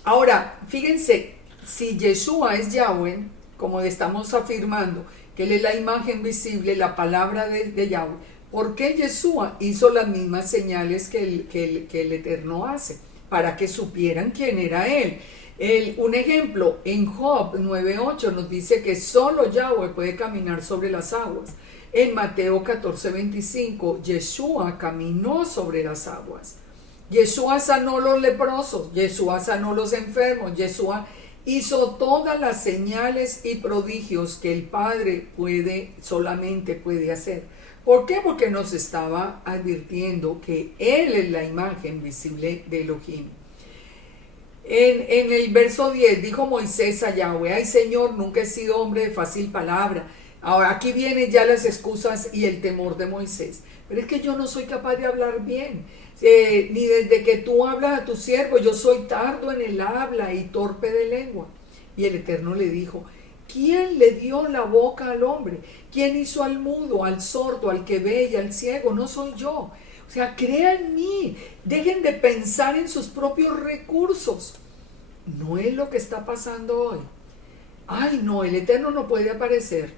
Ahora, fíjense, si Yeshua es Yahweh, como estamos afirmando, que él es la imagen visible, la palabra de Yahweh, ¿por qué Yeshua hizo las mismas señales que el Eterno hace? Para que supieran quién era él. Un ejemplo, en Job 9:8 nos dice que solo Yahweh puede caminar sobre las aguas. En Mateo 14:25, Yeshua caminó sobre las aguas. Yeshua sanó los leprosos, Yeshua sanó los enfermos, Yeshua hizo todas las señales y prodigios que el Padre solamente puede hacer. ¿Por qué? Porque nos estaba advirtiendo que Él es la imagen visible de Elohim. En el verso 10 dijo Moisés a Yahweh, ay Señor, nunca he sido hombre de fácil palabra. Ahora aquí vienen ya las excusas y el temor de Moisés. Pero es que yo no soy capaz de hablar bien. Ni desde que tú hablas a tu siervo, yo soy tardo en el habla y torpe de lengua. Y el Eterno le dijo, ¿quién le dio la boca al hombre? ¿Quién hizo al mudo, al sordo, al que ve y al ciego? No soy yo. O sea, crean en mí. Dejen de pensar en sus propios recursos. No es lo que está pasando hoy. Ay, no, el Eterno no puede aparecer.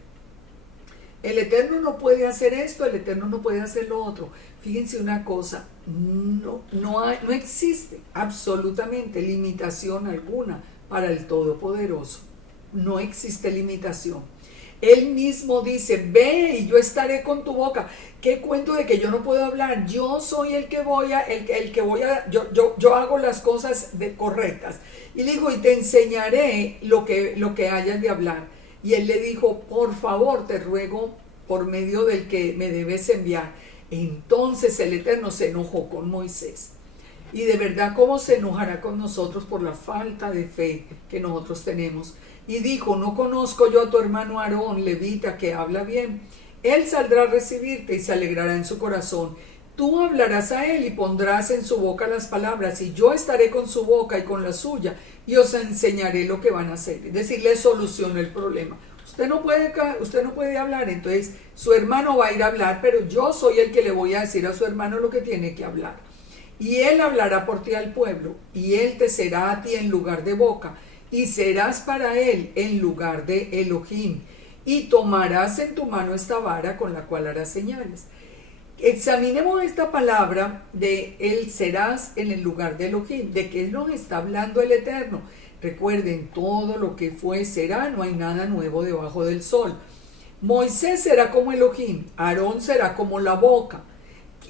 El Eterno no puede hacer esto, el Eterno no puede hacer lo otro. Fíjense una cosa, no existe absolutamente limitación alguna para el Todopoderoso. No existe limitación. Él mismo dice, ve y yo estaré con tu boca. ¿Qué cuento de que yo no puedo hablar? Yo soy yo hago las cosas correctas. Y le dijo, y te enseñaré lo que hayas de hablar. Y él le dijo, por favor, te ruego por medio del que me debes enviar. Entonces el Eterno se enojó con Moisés. Y de verdad, ¿cómo se enojará con nosotros por la falta de fe que nosotros tenemos? Y dijo, ¿no conozco yo a tu hermano Aarón, levita, que habla bien? Él saldrá a recibirte y se alegrará en su corazón. Tú hablarás a él y pondrás en su boca las palabras, y yo estaré con su boca y con la suya, y os enseñaré lo que van a hacer. Es decir, le soluciono el problema. Usted no puede hablar, entonces su hermano va a ir a hablar, pero yo soy el que le voy a decir a su hermano lo que tiene que hablar. Y él hablará por ti al pueblo, y él te será a ti en lugar de boca, y serás para él en lugar de Elohim, y tomarás en tu mano esta vara con la cual harás señales. Examinemos esta palabra de él serás en el lugar de Elohim, de que nos está hablando el Eterno. Recuerden, todo lo que fue será, no hay nada nuevo debajo del sol. Moisés será como Elohim, Aarón será como la boca.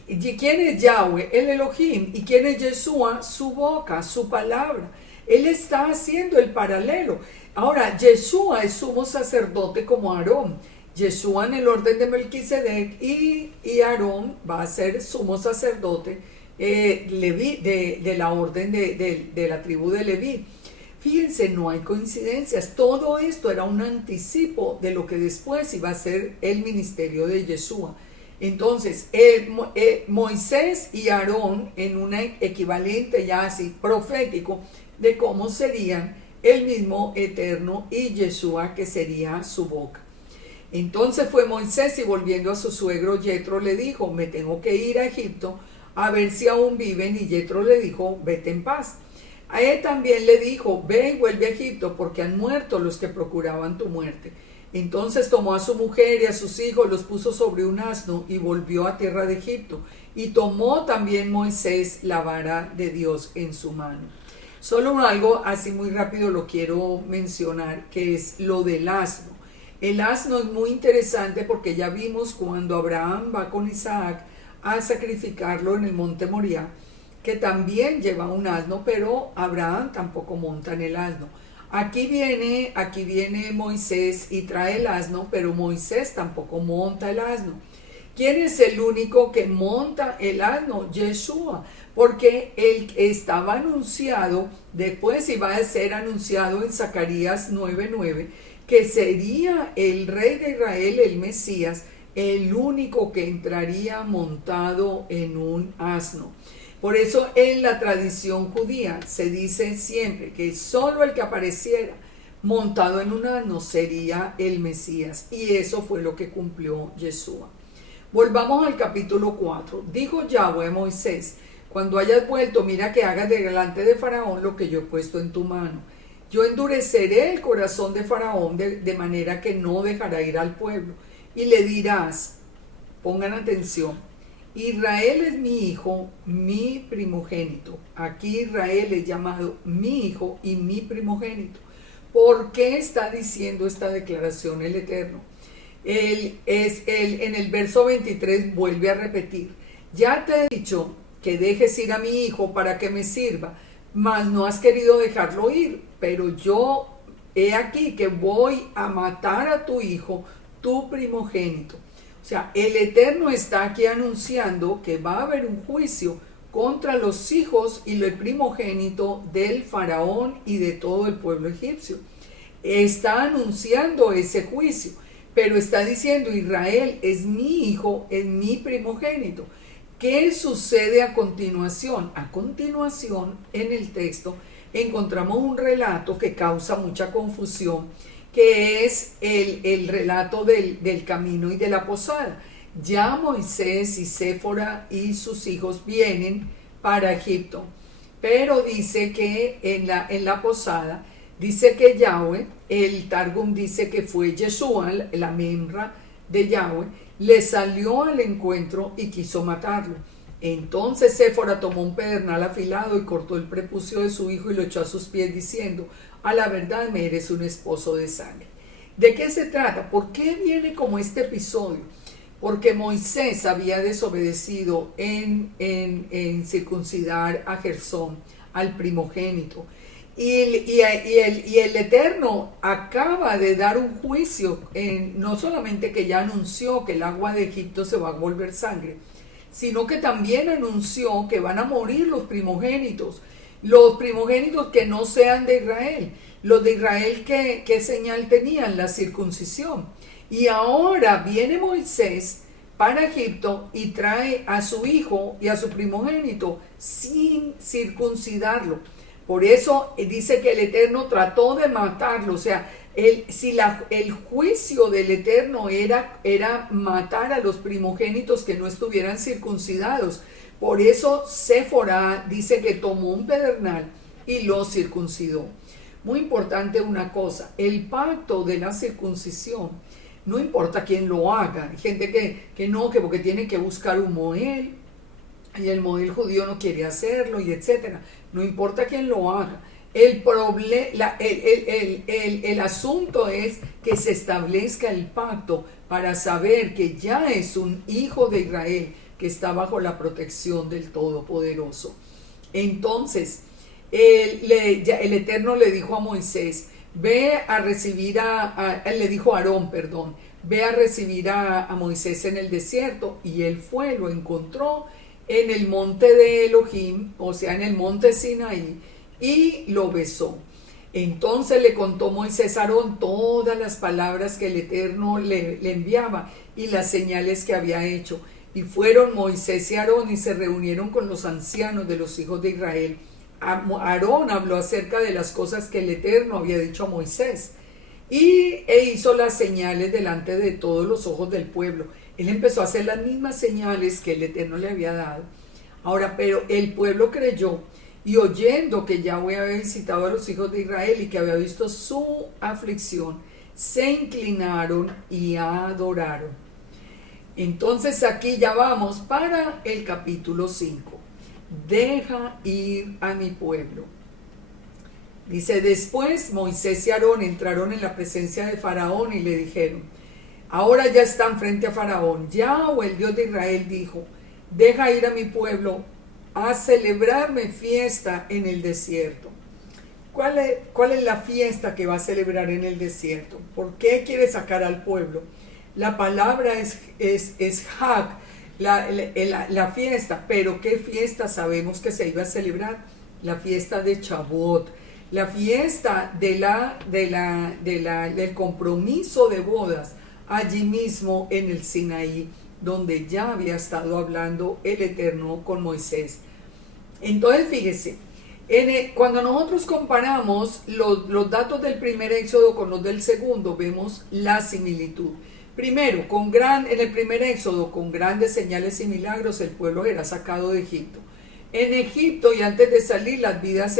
¿Y quién es Yahweh? El Elohim. ¿Y quién es Yeshua? Su boca, su palabra. Él está haciendo el paralelo. Ahora, Yeshua es sumo sacerdote como Aarón. Yeshua en el orden de Melquisedec y Aarón va a ser sumo sacerdote de la orden de la tribu de Leví. Fíjense, no hay coincidencias. Todo esto era un anticipo de lo que después iba a ser el ministerio de Yeshua. Entonces, Moisés y Aarón en un equivalente ya así profético de cómo serían el mismo Eterno y Yeshua, que sería su boca. Entonces fue Moisés y volviendo a su suegro Yetro le dijo, me tengo que ir a Egipto a ver si aún viven, y Yetro le dijo, vete en paz. A él también le dijo, ve y vuelve a Egipto porque han muerto los que procuraban tu muerte. Entonces tomó a su mujer y a sus hijos, los puso sobre un asno y volvió a tierra de Egipto. Y tomó también Moisés la vara de Dios en su mano. Solo algo así muy rápido lo quiero mencionar, que es lo del asno. El asno es muy interesante porque ya vimos cuando Abraham va con Isaac a sacrificarlo en el monte Moriah, que también lleva un asno, pero Abraham tampoco monta en el asno. Aquí viene Moisés y trae el asno, pero Moisés tampoco monta el asno. ¿Quién es el único que monta el asno? Yeshua, porque él estaba anunciado, después iba a ser anunciado en Zacarías 9:9, que sería el rey de Israel, el Mesías, el único que entraría montado en un asno. Por eso en la tradición judía se dice siempre que solo el que apareciera montado en un asno sería el Mesías, y eso fue lo que cumplió Yeshua. Volvamos al capítulo 4. Dijo Yahweh a Moisés, cuando hayas vuelto, mira que hagas delante de Faraón lo que yo he puesto en tu mano. Yo endureceré el corazón de Faraón de manera que no dejará ir al pueblo. Y le dirás, pongan atención, Israel es mi hijo, mi primogénito. Aquí Israel es llamado mi hijo y mi primogénito. ¿Por qué está diciendo esta declaración el Eterno? En el verso 23 vuelve a repetir, ya te he dicho que dejes ir a mi hijo para que me sirva, mas no has querido dejarlo ir, pero yo he aquí que voy a matar a tu hijo, tu primogénito. O sea, el Eterno está aquí anunciando que va a haber un juicio contra los hijos y el primogénito del faraón y de todo el pueblo egipcio. Está anunciando ese juicio, pero está diciendo, Israel es mi hijo, es mi primogénito. ¿Qué sucede a continuación? A continuación, en el texto, encontramos un relato que causa mucha confusión, que es el relato del camino y de la posada. Ya Moisés y Séfora y sus hijos vienen para Egipto, pero dice que en la posada, dice que Yahweh, el Targum dice que fue Yeshua, la membra de Yahweh, le salió al encuentro y quiso matarlo. Entonces Séfora tomó un pedernal afilado y cortó el prepucio de su hijo y lo echó a sus pies diciendo, a la verdad me eres un esposo de sangre. ¿De qué se trata? ¿Por qué viene como este episodio? Porque Moisés había desobedecido en circuncidar a Gersón, al primogénito. Y el Eterno acaba de dar un juicio, no solamente que ya anunció que el agua de Egipto se va a volver sangre, sino que también anunció que van a morir los primogénitos que no sean de Israel. Los de Israel, ¿qué señal tenían? La circuncisión. Y ahora viene Moisés para Egipto y trae a su hijo y a su primogénito sin circuncidarlo. Por eso dice que el Eterno trató de matarlo. O sea, el juicio del Eterno era matar a los primogénitos que no estuvieran circuncidados. Por eso Séfora dice que tomó un pedernal y lo circuncidó. Muy importante una cosa, el pacto de la circuncisión, no importa quién lo haga. Hay gente que no, que porque tiene que buscar un moel, y el moel judío no quiere hacerlo, y etcétera. No importa quién lo haga. El asunto es que se establezca el pacto para saber que ya es un hijo de Israel que está bajo la protección del Todopoderoso. Entonces, el Eterno le dijo a Moisés, ve a recibir le dijo a Aarón, perdón, ve a recibir a Moisés en el desierto, y él fue, lo encontró en el monte de Elohim, o sea, en el monte Sinaí, y lo besó. Entonces le contó Moisés a Aarón todas las palabras que el Eterno le enviaba y las señales que había hecho. Y fueron Moisés y Aarón y se reunieron con los ancianos de los hijos de Israel. Aarón habló acerca de las cosas que el Eterno había dicho a Moisés e hizo las señales delante de todos los ojos del pueblo. Él empezó a hacer las mismas señales que el Eterno le había dado. Ahora, pero el pueblo creyó, y oyendo que Yahweh había visitado a los hijos de Israel y que había visto su aflicción, se inclinaron y adoraron. Entonces aquí ya vamos para el capítulo 5. Deja ir a mi pueblo. Dice, después Moisés y Aarón entraron en la presencia de Faraón y le dijeron, ahora ya están frente a Faraón. Yahweh, el Dios de Israel, dijo, deja ir a mi pueblo a celebrarme fiesta en el desierto. ¿Cuál es la fiesta que va a celebrar en el desierto? ¿Por qué quiere sacar al pueblo? La palabra es Hag, la fiesta. Pero ¿qué fiesta sabemos que se iba a celebrar? La fiesta de Shavuot, la fiesta del compromiso de bodas, allí mismo en el Sinaí, donde ya había estado hablando el Eterno con Moisés. Entonces fíjese, cuando nosotros comparamos los datos del primer éxodo con los del segundo, vemos la similitud. Primero, en el primer éxodo, con grandes señales y milagros, el pueblo era sacado de Egipto. En Egipto, y antes de salir, las vidas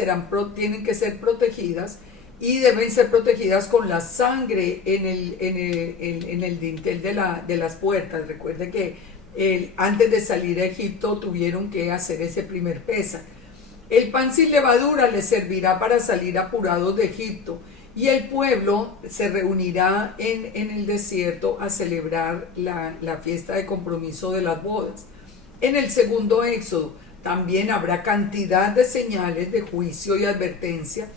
tienen que ser protegidas, y deben ser protegidas con la sangre en el dintel de las puertas. Recuerde que antes de salir a Egipto tuvieron que hacer ese primer Pesaj. El pan sin levadura les servirá para salir apurados de Egipto, y el pueblo se reunirá en el desierto a celebrar la fiesta de compromiso de las bodas. En el segundo éxodo también habrá cantidad de señales de juicio y advertencia.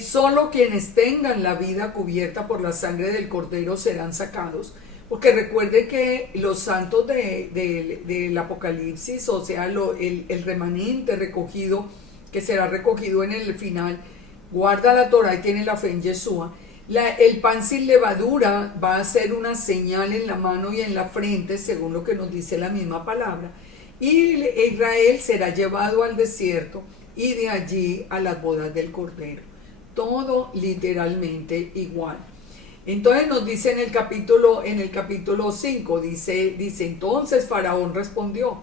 Solo quienes tengan la vida cubierta por la sangre del Cordero serán sacados, porque recuerde que los santos del Apocalipsis, o sea, el remanente recogido, que será recogido en el final, guarda la Torah y tiene la fe en Yeshua. El pan sin levadura va a ser una señal en la mano y en la frente, según lo que nos dice la misma palabra, y Israel será llevado al desierto y de allí a las bodas del Cordero. Todo literalmente igual. Entonces nos dice en el capítulo 5, dice entonces Faraón respondió,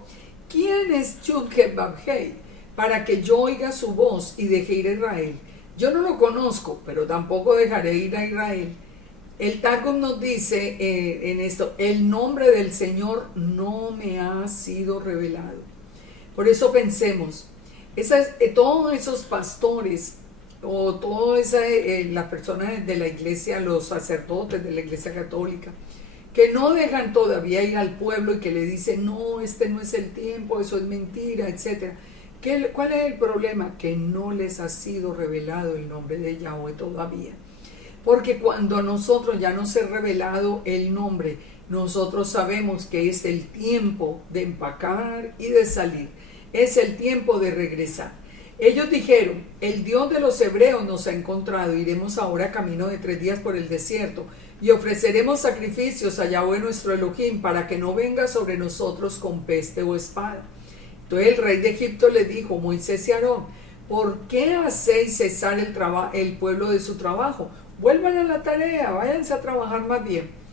¿quién es Yud-Heh-Vav-Heh para que yo oiga su voz y deje ir a Israel? Yo no lo conozco, pero tampoco dejaré ir a Israel. El Targum nos dice en esto, el nombre del Señor no me ha sido revelado. Por eso pensemos, todos esos pastores o todas las personas de la iglesia, los sacerdotes de la iglesia católica, que no dejan todavía ir al pueblo y que le dicen, no, este no es el tiempo, eso es mentira, etc. ¿Cuál es el problema? Que no les ha sido revelado el nombre de Yahweh todavía. Porque cuando a nosotros ya nos es revelado el nombre, Nosotros sabemos que es el tiempo de empacar y de salir. Es el tiempo de regresar. Ellos dijeron, el Dios de los hebreos nos ha encontrado, iremos ahora camino de 3 días por el desierto y ofreceremos sacrificios a Yahweh nuestro Elohim para que no venga sobre nosotros con peste o espada. Entonces el rey de Egipto le dijo, Moisés y Aarón, ¿por qué hacéis cesar el pueblo de su trabajo? Vuelvan a la tarea, váyanse a trabajar más bien.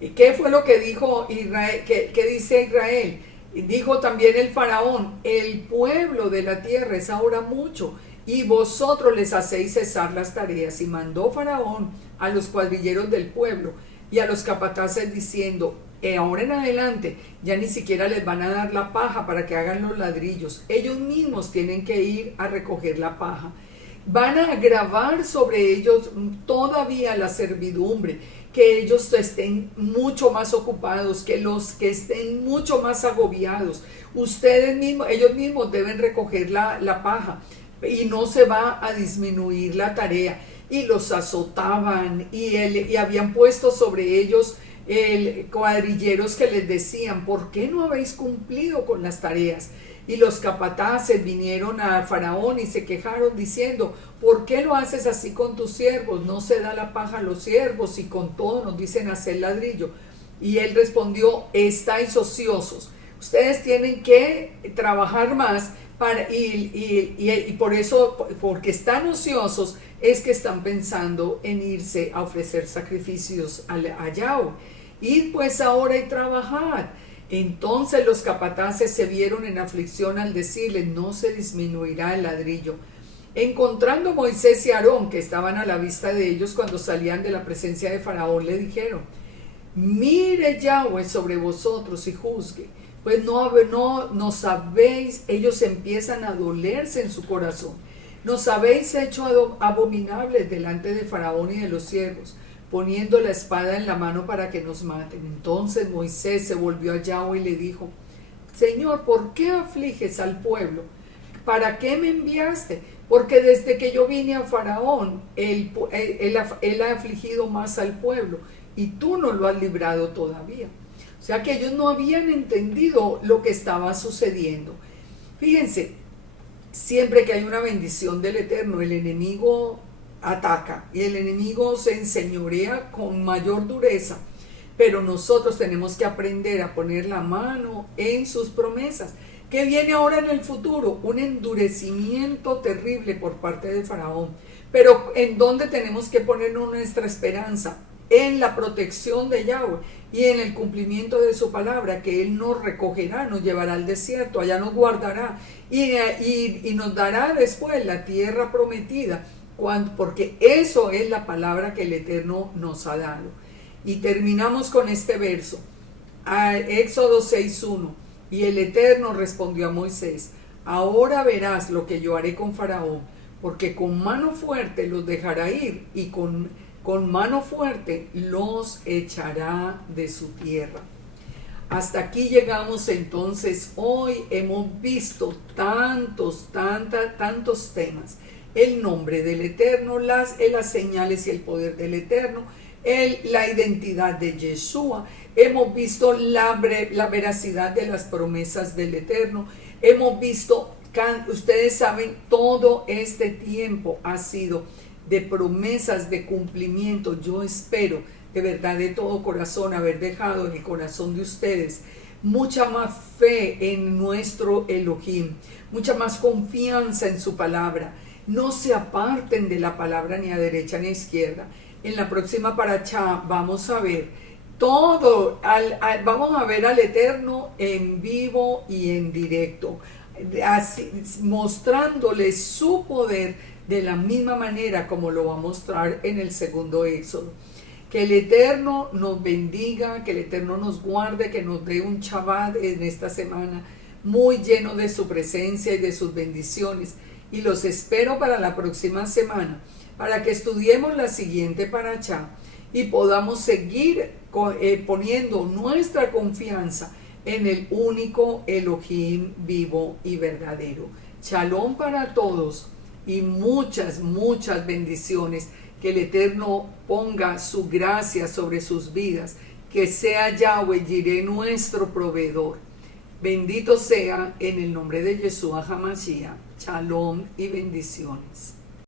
¿Y qué fue lo que dijo Israel? ¿Qué dice Israel? Dijo también el faraón, el pueblo de la tierra es ahora mucho y vosotros les hacéis cesar las tareas. Y mandó faraón a los cuadrilleros del pueblo y a los capataces diciendo, ahora en adelante ya ni siquiera les van a dar la paja para que hagan los ladrillos. Ellos mismos tienen que ir a recoger la paja. Van a agravar sobre ellos todavía la servidumbre, que ellos estén mucho más ocupados, que los que estén mucho más agobiados. Ellos mismos deben recoger la paja y no se va a disminuir la tarea. Y los azotaban y habían puesto sobre ellos cuadrilleros que les decían, ¿por qué no habéis cumplido con las tareas? Y los capataces vinieron a Faraón y se quejaron diciendo, ¿por qué lo haces así con tus siervos? No se da la paja a los siervos y con todo nos dicen hacer ladrillo. Y él respondió, estáis ociosos, ustedes tienen que trabajar más y por eso, porque están ociosos, es que están pensando en irse a ofrecer sacrificios a Yahweh. Id pues ahora y trabajad. Entonces los capataces se vieron en aflicción al decirle, no se disminuirá el ladrillo. Encontrando Moisés y Aarón, que estaban a la vista de ellos cuando salían de la presencia de Faraón, le dijeron, mire Yahweh sobre vosotros y juzgue, pues no sabéis, ellos empiezan a dolerse en su corazón, nos habéis hecho abominables delante de Faraón y de los siervos, poniendo la espada en la mano para que nos maten. Entonces Moisés se volvió a Yahweh y le dijo, Señor, ¿por qué afliges al pueblo? ¿Para qué me enviaste? Porque desde que yo vine a Faraón, él ha afligido más al pueblo y tú no lo has librado todavía. O sea que ellos no habían entendido lo que estaba sucediendo. Fíjense, siempre que hay una bendición del Eterno, el enemigo ataca y el enemigo se enseñorea con mayor dureza, pero nosotros tenemos que aprender a poner la mano en sus promesas. ¿Qué viene ahora en el futuro? Un endurecimiento terrible por parte de Faraón. Pero ¿en dónde tenemos que poner nuestra esperanza? En la protección de Yahweh y en el cumplimiento de su palabra, que Él nos recogerá, nos llevará al desierto, allá nos guardará y nos dará después la tierra prometida, porque eso es la palabra que el Eterno nos ha dado. Y terminamos con este verso, Éxodo 6:1. Y el Eterno respondió a Moisés, ahora verás lo que yo haré con Faraón, porque con mano fuerte los dejará ir y con mano fuerte los echará de su tierra. Hasta aquí llegamos entonces. Hoy hemos visto tantos temas. El nombre del Eterno, las señales y el poder del Eterno, la identidad de Yeshua. Hemos visto la veracidad de las promesas del Eterno. Hemos visto, ustedes saben, todo este tiempo ha sido de promesas, de cumplimiento. Yo espero de verdad de todo corazón haber dejado en el corazón de ustedes mucha más fe en nuestro Elohim, mucha más confianza en su palabra. No se aparten de la palabra ni a derecha ni a izquierda. En la próxima paracha vamos a ver vamos a ver al Eterno en vivo y en directo, así, mostrándole su poder de la misma manera como lo va a mostrar en el segundo Éxodo. Que el Eterno nos bendiga, que el Eterno nos guarde, que nos dé un Shabbat en esta semana muy lleno de su presencia y de sus bendiciones. Y los espero para la próxima semana, para que estudiemos la siguiente paracha y podamos seguir poniendo nuestra confianza en el único Elohim vivo y verdadero. Shalom para todos y muchas bendiciones. Que el Eterno ponga su gracia sobre sus vidas que sea Yahweh Jireh nuestro proveedor. Bendito sea en el nombre de Yeshua HaMashiach. Shalom y bendiciones.